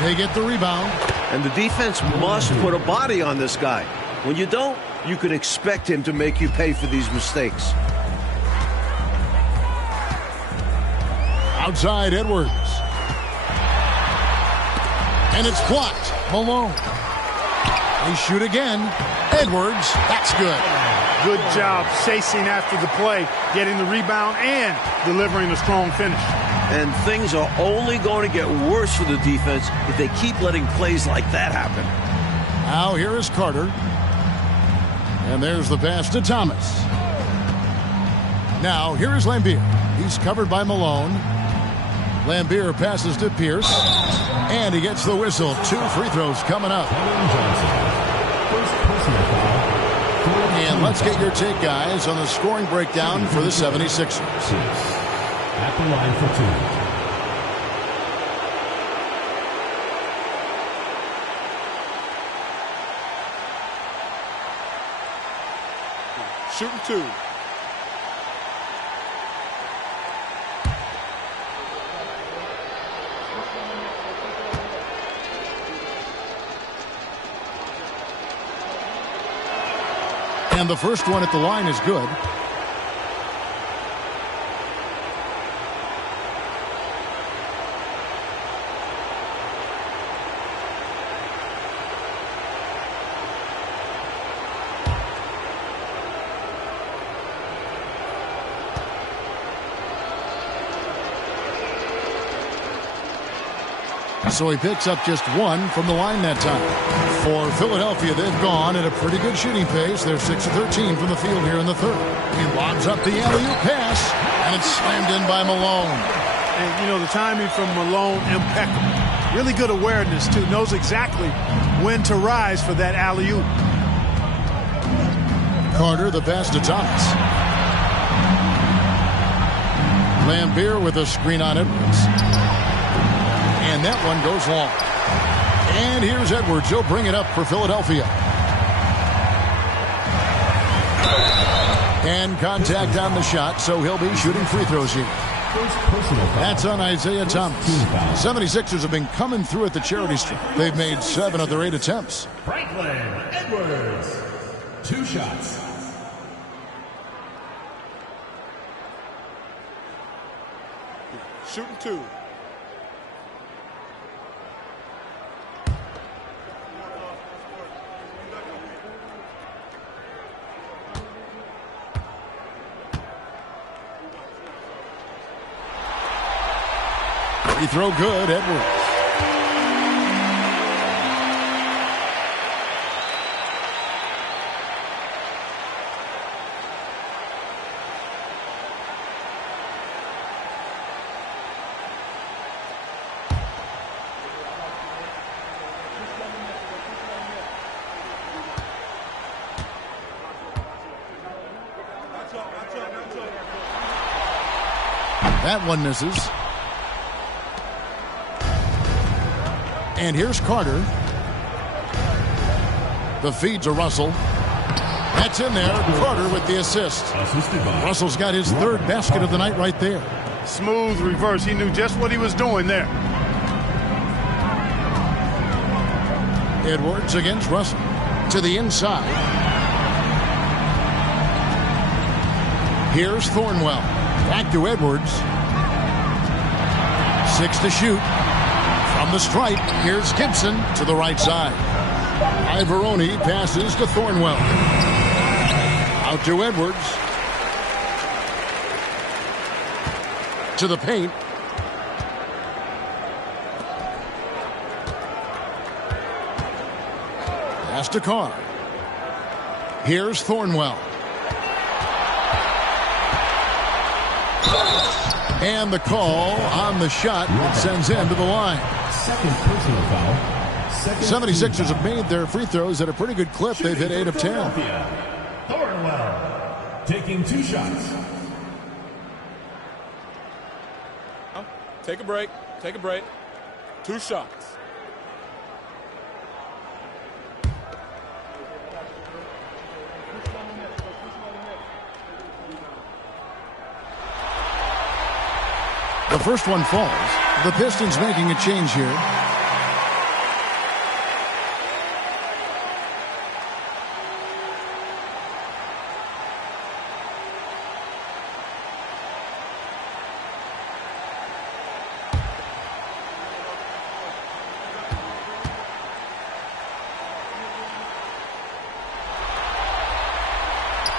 They get the rebound. And the defense must put a body on this guy. When you don't, you could expect him to make you pay for these mistakes. Outside Edwards. And it's blocked. Malone. They shoot again. Edwards. That's good. Good job chasing after the play, getting the rebound, and delivering a strong finish. And things are only going to get worse for the defense if they keep letting plays like that happen. Now here is Carter. And there's the pass to Thomas. Now here is Lambier. He's covered by Malone. Lambier passes to Pierce. And he gets the whistle. 2 free throws coming up. And let's get your take, guys, on the scoring breakdown for the 76ers. At the line for 2. Shooting 2. And the first one at the line is good. So he picks up just 1 from the line that time. For Philadelphia, they've gone at a pretty good shooting pace. They're 6 of 13 from the field here in the third. He lobs up the alley-oop pass, and it's slammed in by Malone. And, you know, the timing from Malone, impeccable. Really good awareness, too. Knows exactly when to rise for that alley-oop. Carter, the pass to Thomas. Lambier with a screen on Edwards. And that one goes long. And here's Edwards. He'll bring it up for Philadelphia. And contact on the shot, so he'll be shooting free throws here. That's on Isaiah Thomas. 76ers have been coming through at the charity strip. They've made 7 of their 8 attempts. Franklin Edwards. 2 shots. Shooting 2. Free throw good, Edwards. That one misses. And here's Carter. The feed to Russell. That's in there. Carter with the assist. Russell's got his 3rd basket of the night right there. Smooth reverse. He knew just what he was doing there. Edwards against Russell. To the inside. Here's Thornwell. Back to Edwards. 6 to shoot. From the stripe, here's Gibson to the right side. Ivoroni passes to Thornwell. Out to Edwards. To the paint. Pass to Carr. Here's Thornwell. And the call on the shot sends him to the line. Second personal foul. 76ers have made their free throws at a pretty good clip. They've hit 8 of 10. Thornwell taking 2 shots. Take a break. Take a break. 2 shots. The first one falls. The Pistons making a change here.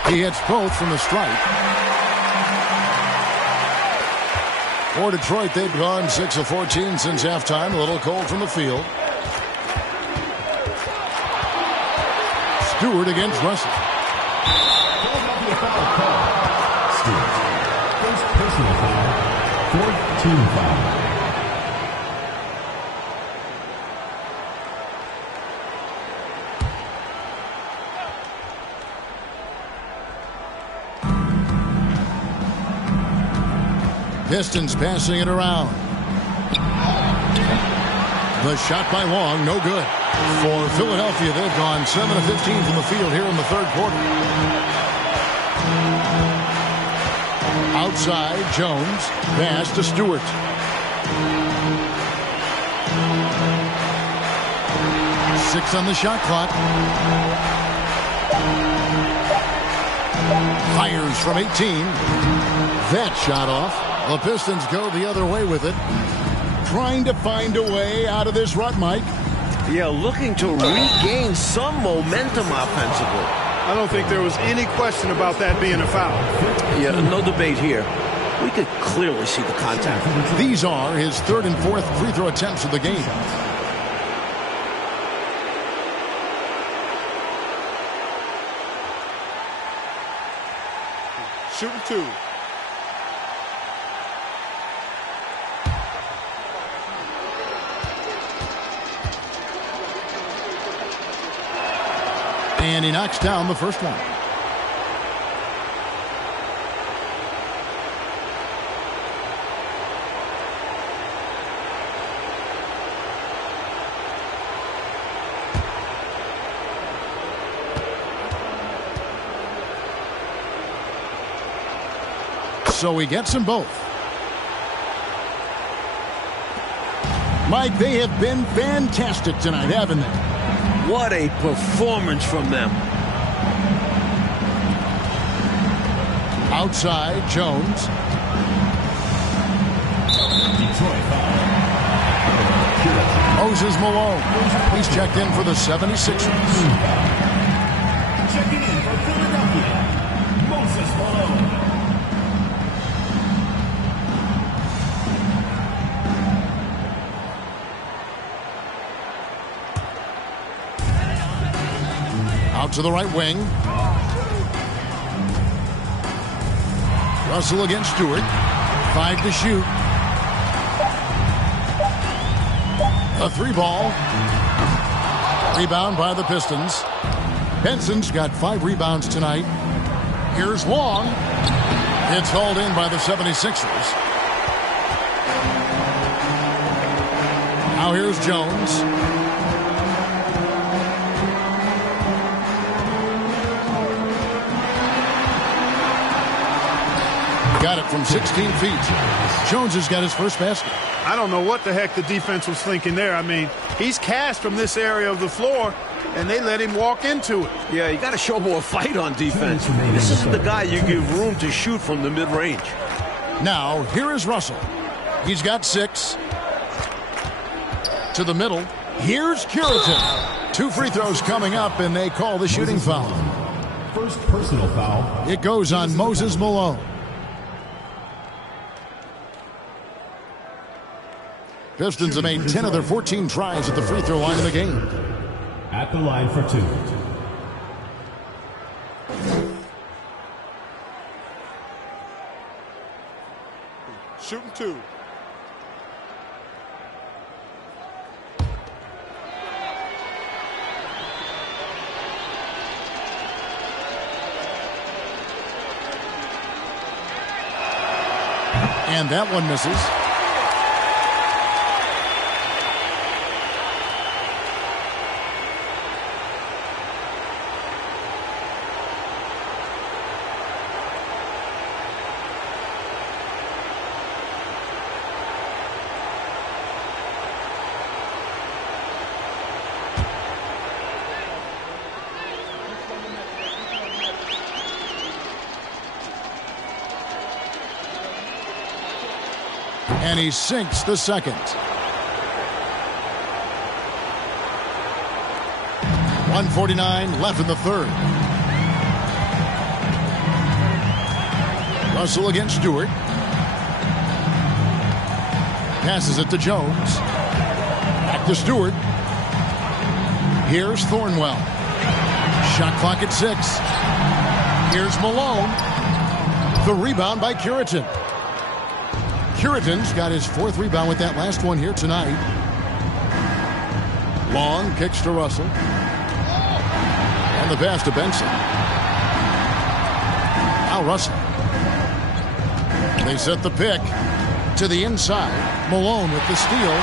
He hits both from the stripe. For Detroit, they've gone 6 of 14 since halftime. A little cold from the field. Stewart against Russell. Stewart. First personal foul. 4th team foul. Pistons passing it around. The shot by Wong, no good. For Philadelphia, they've gone 7 of 15 from the field here in the 3rd quarter. Outside, Jones. Pass to Stewart. Six on the shot clock. Fires from 18. That shot off. The Pistons go the other way with it. Trying to find a way out of this rut, Mike. Yeah, looking to regain some momentum offensively. I don't think there was any question about that being a foul. Yeah, no debate here. We could clearly see the contact. These are his 3rd and 4th free throw attempts of the game. Shooting 2. And he knocks down the first one. so he gets them both. Mike, they have been fantastic tonight, haven't they? What a performance from them. Outside, Jones. Detroit foul. Moses Malone. He's checked in for the 76ers. Checking in for Philadelphia, Moses Malone. Out to the right wing. Russell against Stewart. 5 to shoot. A 3-ball. Rebound by the Pistons. Benson's got 5 rebounds tonight. Here's Long. It's hauled in by the 76ers. Now here's Jones. Got it from 16 feet. Jones has got his first basket. I don't know what the heck the defense was thinking there. I mean, he's cast from this area of the floor, and they let him walk into it. Yeah, you got to show more fight on defense. This isn't the guy you give room to shoot from the mid-range. Now, here is Russell. He's got 6. To the middle. Here's Curitan. 2 free throws coming up, and they call the shooting foul. First personal foul. It goes on Moses Malone. Pistons have made 10 of their 14 tries at the free throw line in the game. At the line for 2. Shooting 2. And that one misses. And he sinks the second. 1:49 left in the third. Russell against Stewart. Passes it to Jones. Back to Stewart. Here's Thornwell. Shot clock at 6. Here's Malone. The rebound by Curitan. Curitan's got his 4th rebound with that last one here tonight. Long kicks to Russell. And the pass to Benson. Now Russell. They set the pick to the inside. Malone with the steal.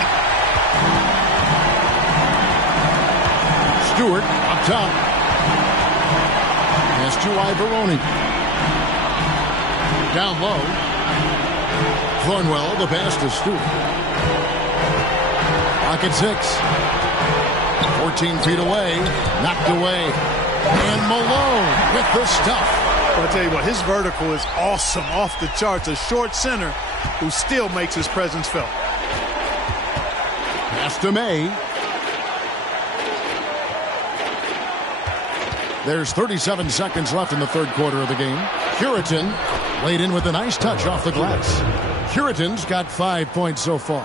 Stewart up top. Pass to Ivoroni. Down low. Thornwell, the pass to Stewart. Pocket 6. 14 feet away. Knocked away. And Malone with the stuff. Well, I'll tell you what, his vertical is awesome, off the charts. A short center who still makes his presence felt. Pass to May. There's 37 seconds left in the third quarter of the game. Curitan laid in with a nice touch off the glass. Curitan's got 5 points so far.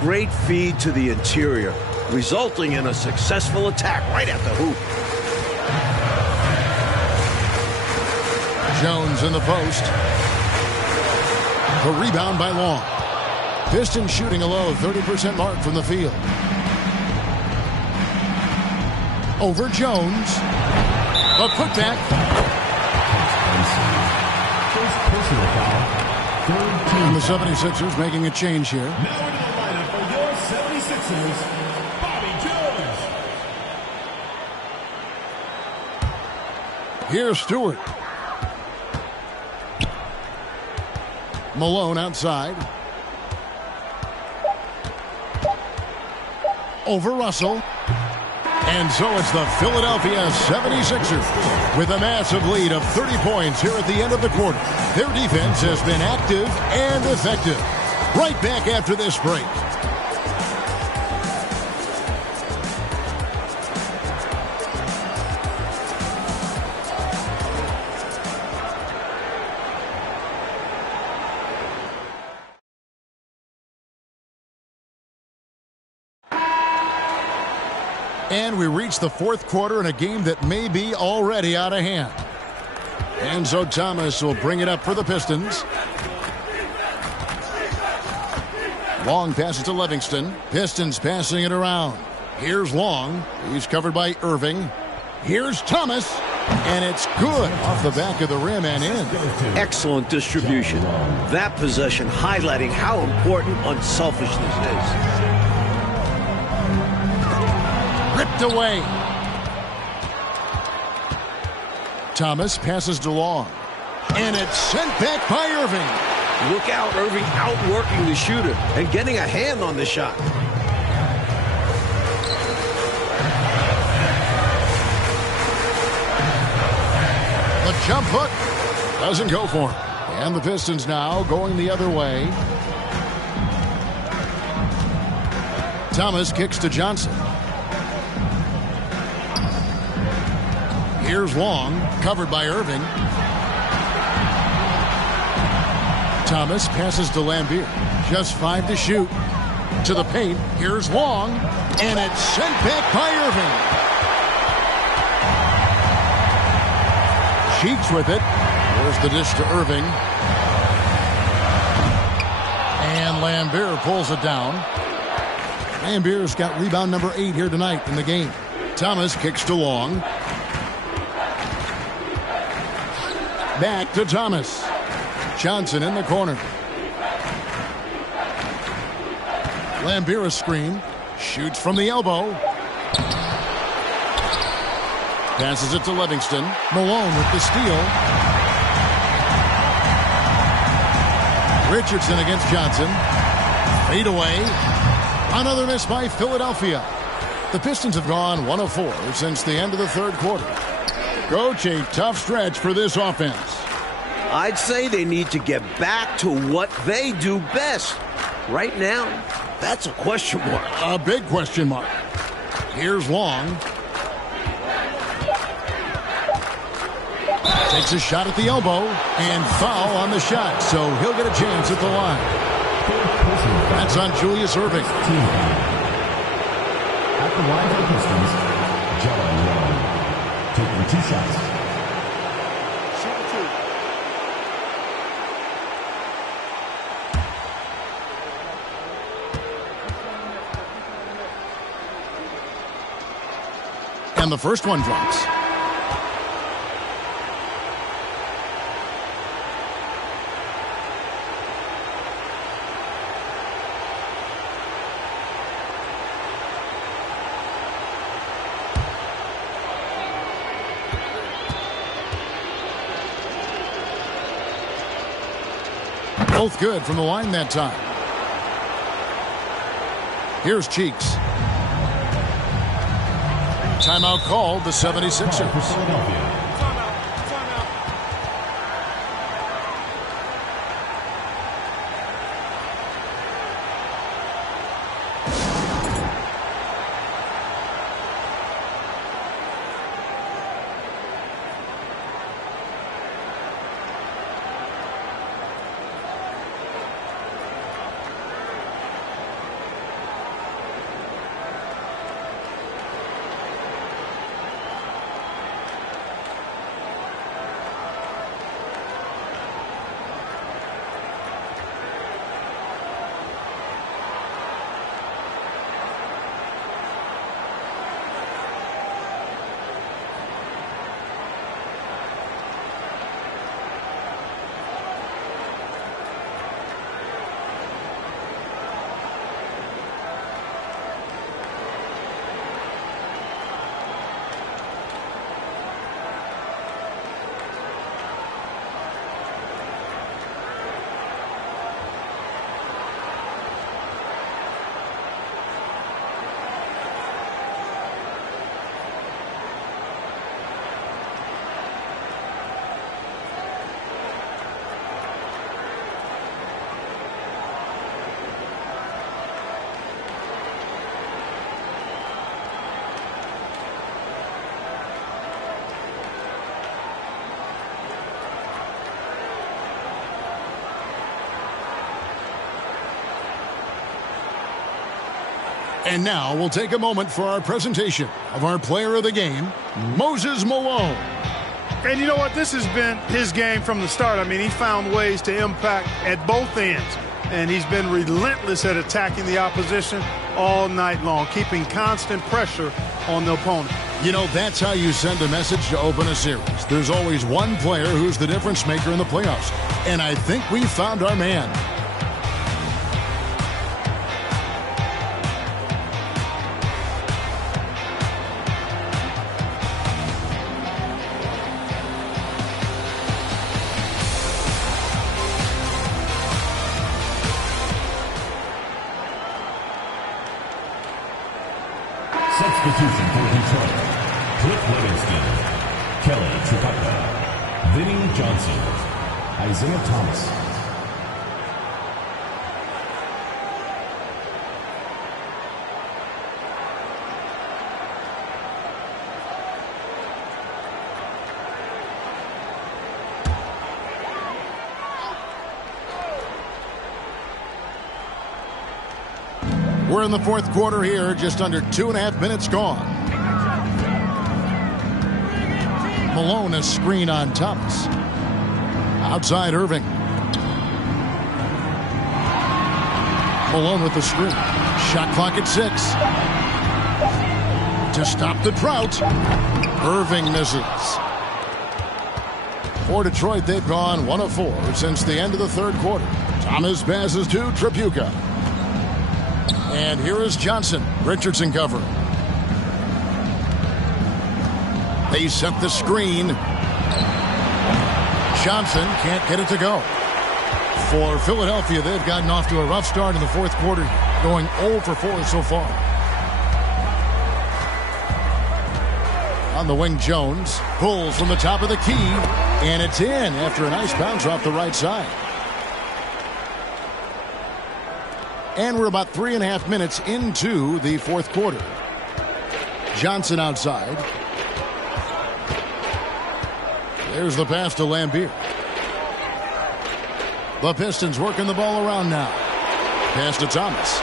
Great feed to the interior, resulting in a successful attack right at the hoop. Jones in the post. The rebound by Long. Pistons shooting a low 30% mark from the field. Over Jones. A putback. First personal foul. Third team. And the 76ers making a change here. Now into the lineup for your 76ers, Bobby Jones. Here's Stewart. Malone outside. Over Russell. And so it's the Philadelphia 76ers with a massive lead of 30 points here at the end of the quarter. Their defense has been active and effective. Right back after this break. And we reach the fourth quarter in a game that may be already out of hand. And so Thomas will bring it up for the Pistons. Long passes to Livingston. Pistons passing it around. Here's Long. He's covered by Irving. Here's Thomas. And it's good off the back of the rim and in. Excellent distribution. That possession highlighting how important unselfishness is. Ripped away. Thomas passes to Long. And it's sent back by Irving. Look out, Irving outworking the shooter and getting a hand on the shot. The jump hook doesn't go for him. And the Pistons now going the other way. Thomas kicks to Johnson. Here's Long, covered by Irving. Thomas passes to Lambier. Just 5 to shoot. To the paint. Here's Long. And it's sent back by Irving. Cheeks with it. There's the dish to Irving. And Lambier pulls it down. Lambier's got rebound number 8 here tonight in the game. Thomas kicks to Long. Back to Thomas. Johnson in the corner. Lambier a screen. Shoots from the elbow. Passes it to Livingston. Malone with the steal. Richardson against Johnson. Fade away. Another miss by Philadelphia. The Pistons have gone 1 of 4 since the end of the third quarter. Coach, a tough stretch for this offense. I'd say they need to get back to what they do best. Right now, that's a question mark. A big question mark. Here's Long. Takes a shot at the elbow and foul on the shot, so he'll get a chance at the line. That's on Julius Irving. At the line for the Pistons, John Wall, taking 2 shots. And the first one drops. Both good from the line that time. Here's Cheeks. Timeout called the 76ers. And now we'll take a moment for our presentation of our player of the game, Moses Malone. And you know what? This has been his game from the start. I mean, he found ways to impact at both ends. And he's been relentless at attacking the opposition all night long, keeping constant pressure on the opponent. You know, that's how you send a message to open a series. There's always one player who's the difference maker in the playoffs. And I think we found our man. Substitution for Detroit: Cliff Livingston, Kelly Tripucka, Vinnie Johnson, Isaiah Thomas. We're in the fourth quarter here, just under 2.5 minutes gone. Malone a screen on Thomas. Outside Irving. Malone with the screen. Shot clock at 6. To stop the drought. Irving misses. For Detroit, they've gone 1 of 4 since the end of the third quarter. Thomas passes to Tripucka. And here is Johnson. Richardson covering. They set the screen. Johnson can't get it to go. For Philadelphia, they've gotten off to a rough start in the fourth quarter, going 0 for 4 so far. On the wing, Jones pulls from the top of the key, and it's in after a nice bounce off the right side. And we're about 3.5 minutes into the fourth quarter. Johnson outside. There's the pass to Lambier. The Pistons working the ball around now. Pass to Thomas.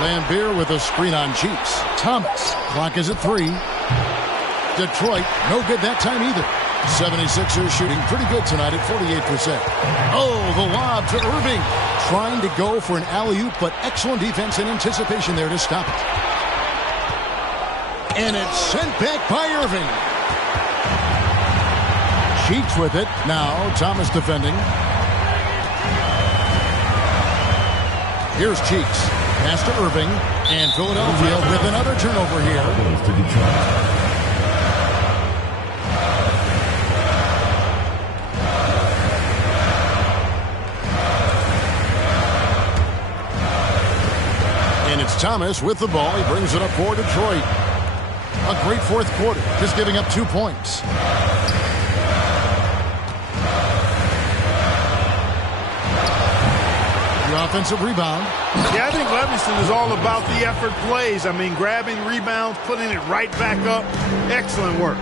Lambier with a screen on Cheeks. Thomas. Clock is at 3. Detroit, no good that time either. 76ers shooting pretty good tonight at 48%. Oh, the lob to Irving. Trying to go for an alley-oop, but excellent defense and anticipation there to stop it. And it's sent back by Irving. Cheeks with it. Now Thomas defending. Here's Cheeks. Pass to Irving. And Philadelphia with another turnover here. Goes to Detroit. Thomas with the ball. He brings it up for Detroit. A great fourth quarter, just giving up 2 points. The offensive rebound. Yeah, I think Livingston is all about the effort plays. I mean, grabbing rebounds, putting it right back up. Excellent work.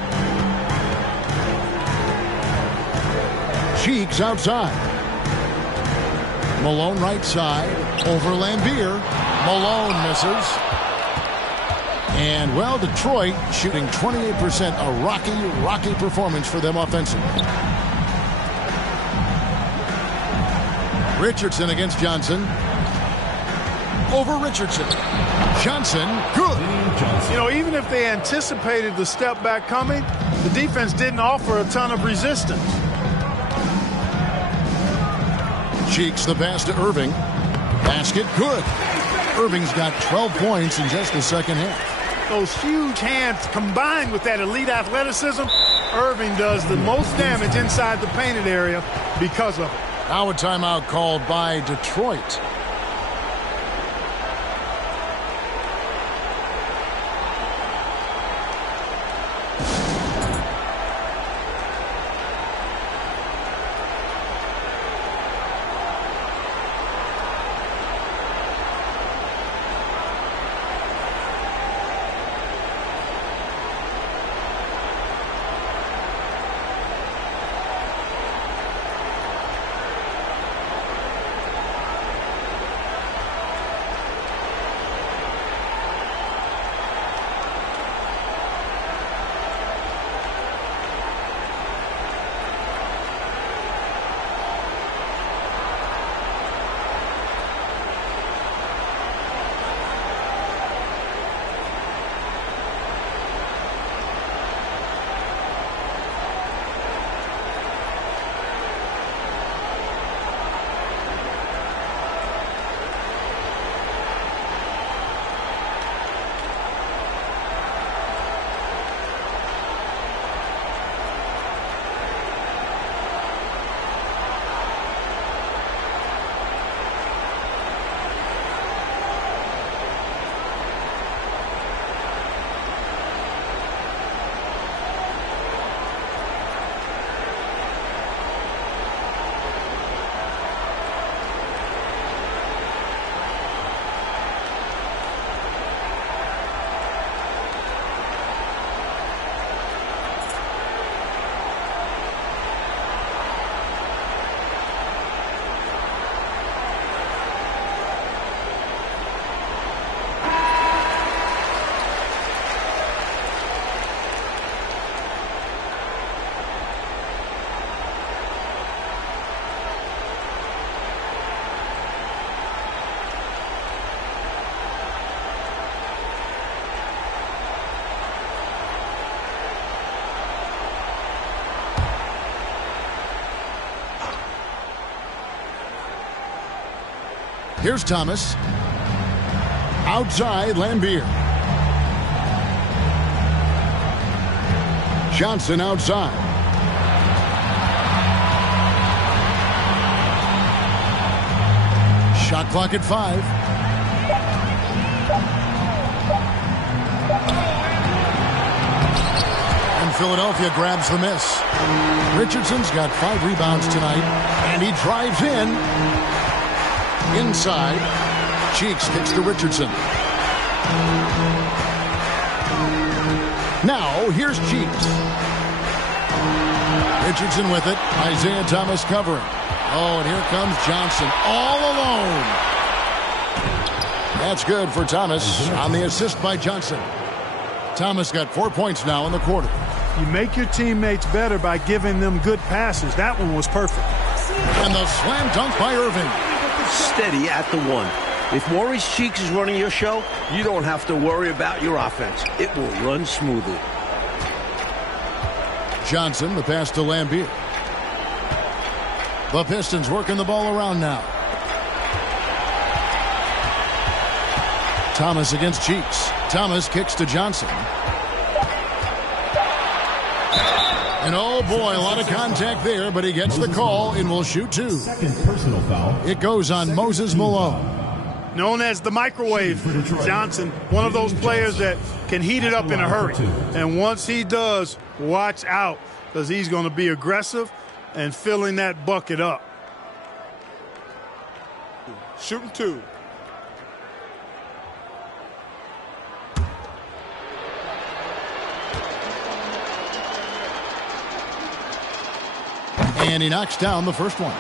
Cheeks outside. Malone right side. Over Lambier. Malone misses. And, well, Detroit shooting 28%. A rocky performance for them offensively. Richardson against Johnson. Over Richardson. Johnson, good. You know, even if they anticipated the step back coming, the defense didn't offer a ton of resistance. Cheeks the pass to Irving. Basket, good. Irving's got 12 points in just the second half. Those huge hands combined with that elite athleticism, Irving does the most damage inside the painted area because of it. Now a timeout called by Detroit. Here's Thomas. Outside, Lambier. Johnson outside. Shot clock at 5. And Philadelphia grabs the miss. Richardson's got 5 rebounds tonight, and he drives in. Inside. Cheeks kicks to Richardson. Now, here's Cheeks. Richardson with it. Isaiah Thomas covering. Oh, and here comes Johnson all alone. That's good for Thomas on the assist by Johnson. Thomas got 4 points now in the quarter. You make your teammates better by giving them good passes. That one was perfect. And the slam dunk by Irving. Steady at the 1. If Maurice Cheeks is running your show, you don't have to worry about your offense. It will run smoothly. Johnson, the pass to Lambier. The Pistons working the ball around now. Thomas against Cheeks. Thomas kicks to Johnson. And oh boy, a lot of contact there, but he gets the call and will shoot 2. Second personal foul. It goes on Moses Malone. Known as the microwave, Johnson, one of those players that can heat it up in a hurry. And once he does, watch out, because he's going to be aggressive and filling that bucket up. Shooting 2. And he knocks down the first one.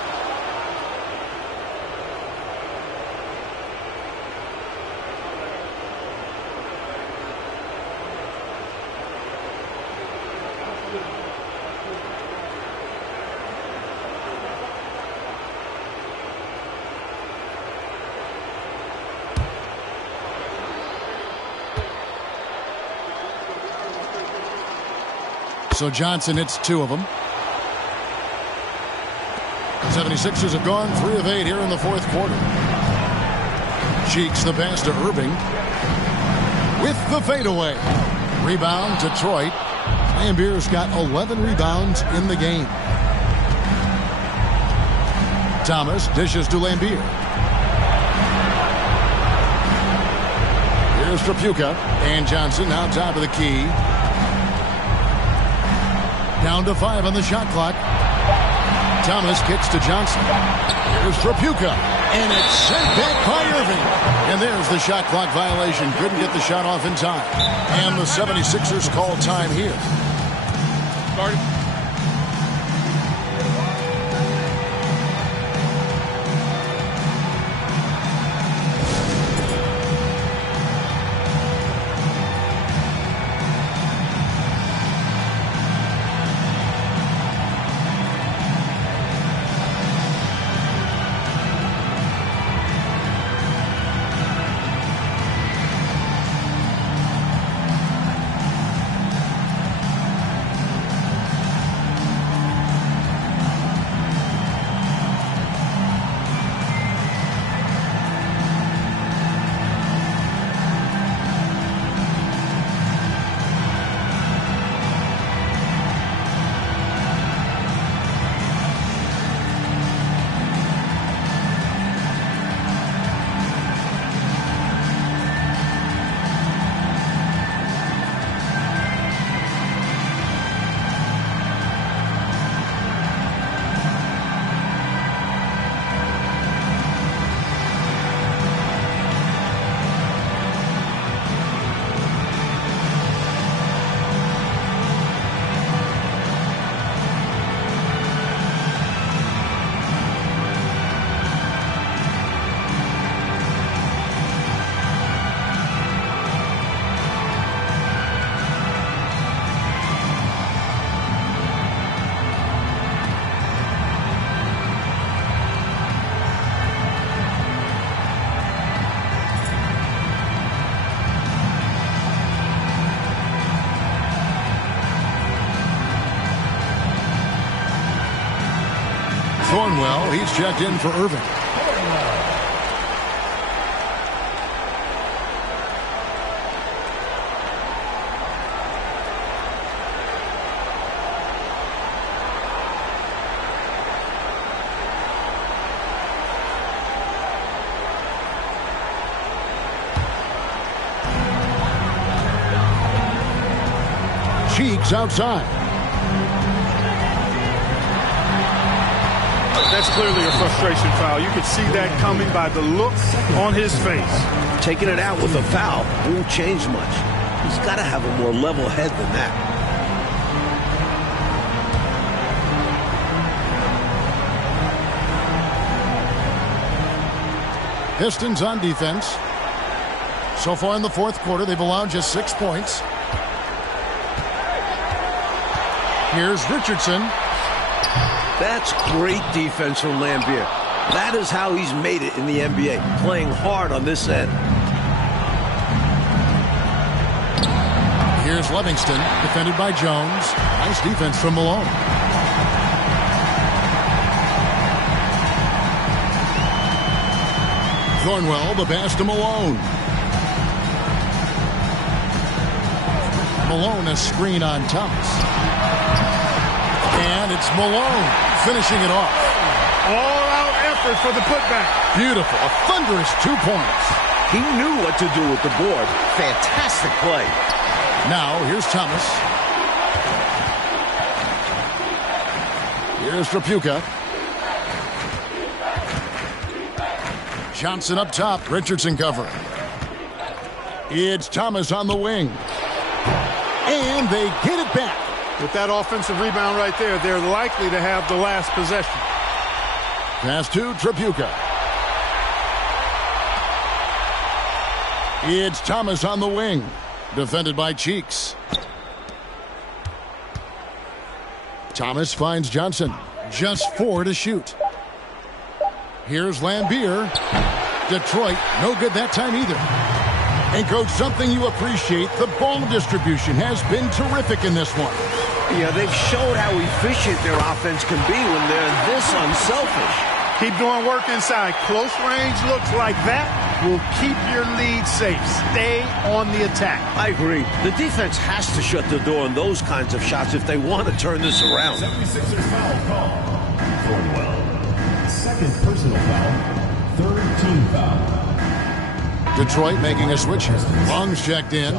So Johnson hits 2 of them. 76ers have gone 3 of 8 here in the 4th quarter. Cheeks the pass to Irving. With the fadeaway. Rebound, Detroit. Lambier's got 11 rebounds in the game. Thomas dishes to Lambier. Here's Trapuka. And Johnson now top of the key. Down to 5 on the shot clock. Thomas kicks to Johnson. Here's Trapuka. And it's sent back by Irving. And there's the shot clock violation. Couldn't get the shot off in time. And the 76ers call time here. Started. Thornwell, he's checked in for Irving. Cheeks outside. That's clearly a frustration foul. You could see that coming by the look on his face. Taking it out with a foul won't change much. He's got to have a more level head than that. Pistons on defense. So far in the fourth quarter, they've allowed just 6 points. Here's Richardson. That's great defense from Lambier. That is how he's made it in the NBA, playing hard on this end. Here's Livingston, defended by Jones. Nice defense from Malone. Thornwell, the pass to Malone. Malone, a screen on Thomas. And it's Malone finishing it off. All-out effort for the putback. Beautiful. A thunderous 2 points. He knew what to do with the board. Fantastic play. Now, here's Thomas. Here's Trapuka. Johnson up top. Richardson covering. It's Thomas on the wing. And they get it back. With that offensive rebound right there, they're likely to have the last possession. Pass to Trapuka. It's Thomas on the wing. Defended by Cheeks. Thomas finds Johnson. Just 4 to shoot. Here's Lambier. Detroit, no good that time either. And, Coach, something you appreciate, the ball distribution has been terrific in this one. Yeah, they've showed how efficient their offense can be when they're this unselfish. Keep doing work inside. Close range looks like that will keep your lead safe. Stay on the attack. I agree. The defense has to shut the door on those kinds of shots if they want to turn this around. 76ers foul call. Thornwell. Second personal foul. Third team foul. Detroit making a switch. Long's checked in.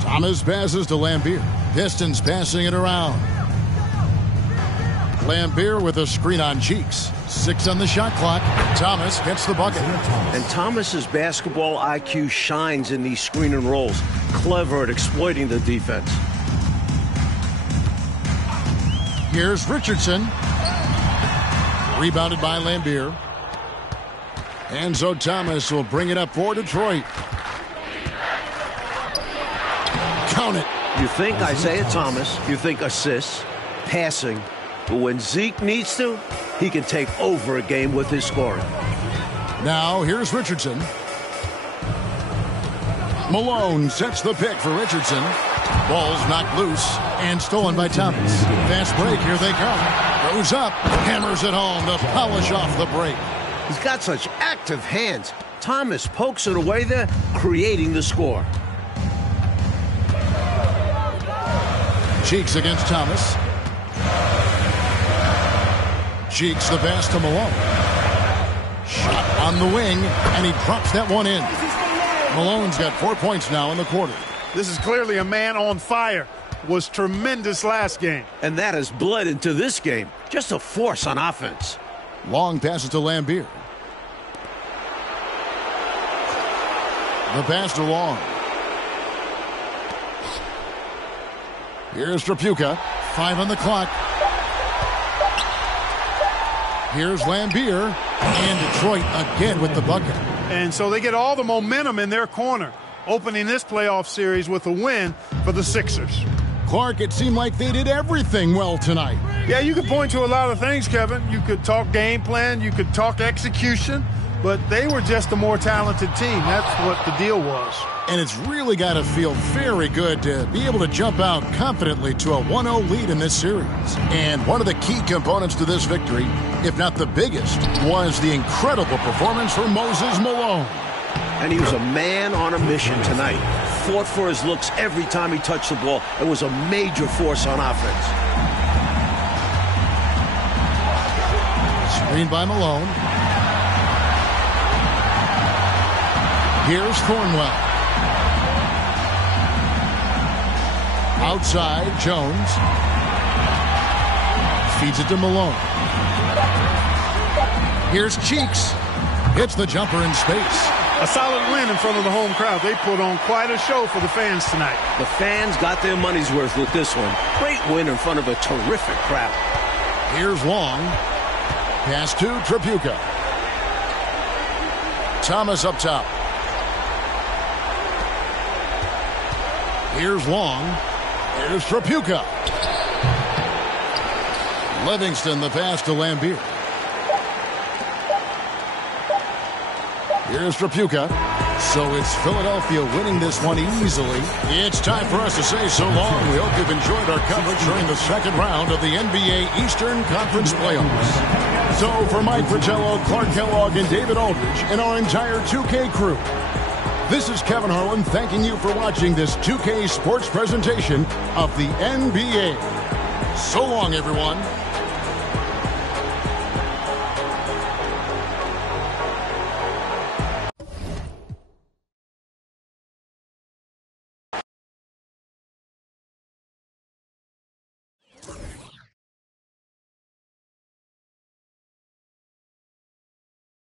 Thomas passes to Lambier. Pistons passing it around. Lambier with a screen on Cheeks. 6 on the shot clock. Thomas gets the bucket. And Thomas's basketball IQ shines in these screen and rolls. Clever at exploiting the defense. Here's Richardson. Rebounded by Lambier. And so Thomas will bring it up for Detroit. Count it. You think Isaiah Thomas, you think assists, passing, but when Zeke needs to, he can take over a game with his scoring. Now here's Richardson. Malone sets the pick for Richardson. Ball's knocked loose and stolen by Thomas. Fast break, here they come. Goes up, hammers it home to polish off the break. He's got such active hands. Thomas pokes it away there, creating the score. Cheeks against Thomas. Cheeks the pass to Malone. Shot on the wing, and he drops that one in. Malone's got 4 points now in the quarter. This is clearly a man on fire. Was tremendous last game. And that has bled into this game. Just a force on offense. Long passes to Lambier. The pass to Long. Here's Trapuka. 5 on the clock. Here's Lambier. And Detroit again with the bucket. And so they get all the momentum in their corner, opening this playoff series with a win for the Sixers. Clark, it seemed like they did everything well tonight. Yeah, you could point to a lot of things, Kevin. You could talk game plan, you could talk execution, but they were just a more talented team. That's what the deal was. And it's really got to feel very good to be able to jump out confidently to a 1-0 lead in this series. And one of the key components to this victory, if not the biggest, was the incredible performance from Moses Malone. And he was a man on a mission tonight. fought for his looks every time he touched the ball and was a major force on offense. Screen by Malone. Here's Cornwell. Outside, Jones. Feeds it to Malone. Here's Cheeks. Hits the jumper in space. A solid win in front of the home crowd. They put on quite a show for the fans tonight. The fans got their money's worth with this one. Great win in front of a terrific crowd. Here's Long. Pass to Tripucka. Thomas up top. Here's Long. Here's Tripucka. Livingston, the pass to Lambier. Here's Tripucka. So it's Philadelphia winning this one easily. It's time for us to say so long. We hope you've enjoyed our coverage during the second round of the NBA Eastern Conference Playoffs. So for Mike Fratello, Clark Kellogg, and David Aldridge, and our entire 2K crew, this is Kevin Harlan thanking you for watching this 2K Sports presentation of the NBA. So long, everyone.